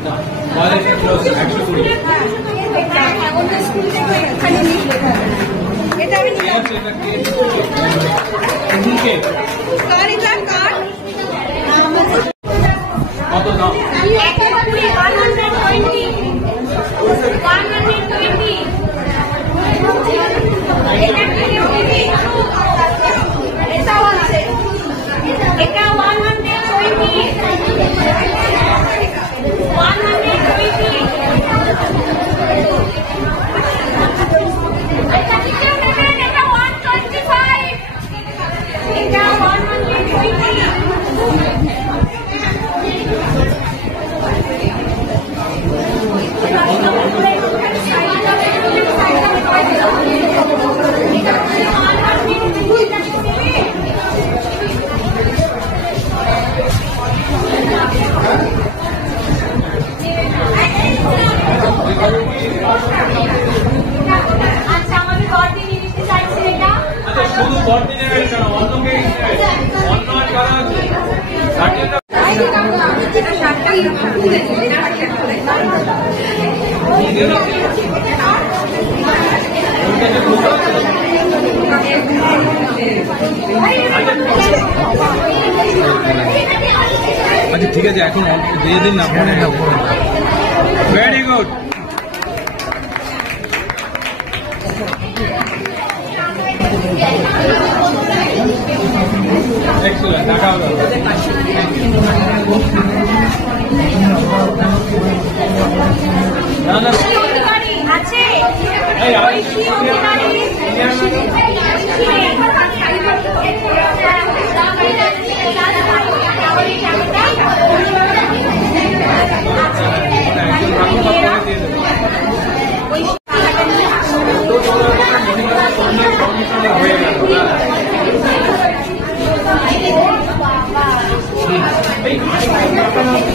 না, 120। এটা আমি নিলাম। কত দাম? 120, 120, 120। এটা কি কেউ নেবে? এটাও আছে। এটা 120, 120। এটা কি কেউ নেবেন? এটা 125। এটা 120। আচ্ছা, আমাদের বড়দি নিতে চাইছে এটা। আচ্ছা, শুধু বড়দি নেবেন কেন? অন্য কে অন্য আর কারা আছে? আচ্ছা ঠিক আছে, এখন দিয়ে দিন না। Very good. এক্সেলেন্ট, দেখা হবে। না না আছে। এই হয়ে গেল।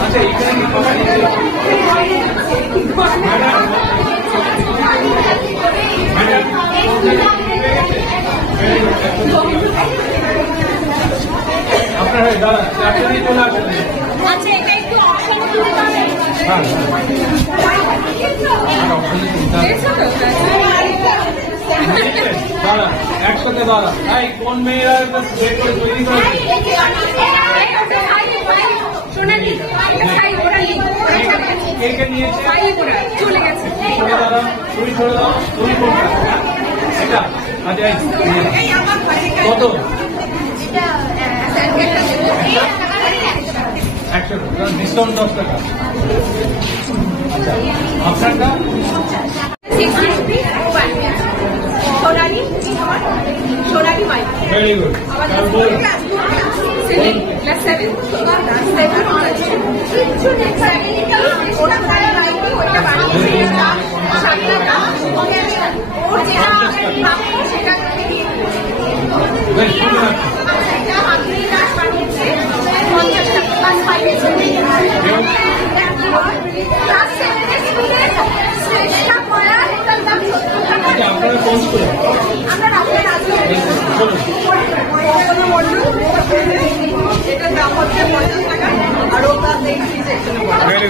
আচ্ছা, এখানে কথা আপনারা দাঁড়ান, চারজনই চলে আসেন। আচ্ছা, এটা একটু অপশন তুলে দেবেন। দাঁড়া, একসাথে দাঁড়া। এই কোন মেয়েরা তৈরি করেছে? কে কে নিয়েছে? চলে গেছে। তুমি সরে দাও, তুমি কোনটা? এটা আচ্ছা কত 100 ডিসকাউন্ট 10 টাকা আপনারটা ভেরি গুড বেশ সুন্দর আপনারা কোন স্কুলে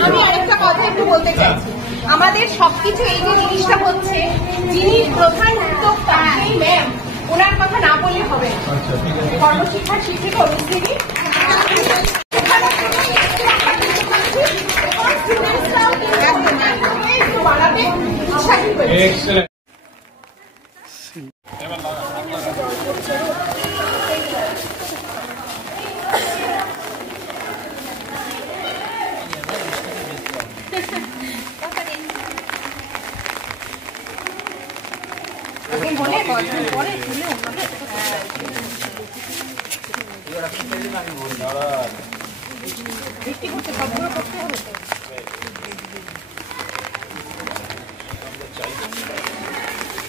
আমি আরেকটা কথা একটু বলতে চাইছি আমাদের সবকিছু এই যে জিনিসটা হচ্ছে যিনি প্রধান উদ্যোক্তা সেই ম্যাম ওনার কথা না বললে হবে কর্মশিক্ষার শিক্ষিত অনুষ্ঠিতি বাড়াবে উৎসাহিত হয়েছে এক্সেলেন্ট মনে পরে তুলে ভিত্তি করতে সবগুলো করতে হবে তো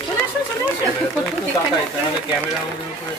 চলে আসো ক্যামেরা আমাদের উপরে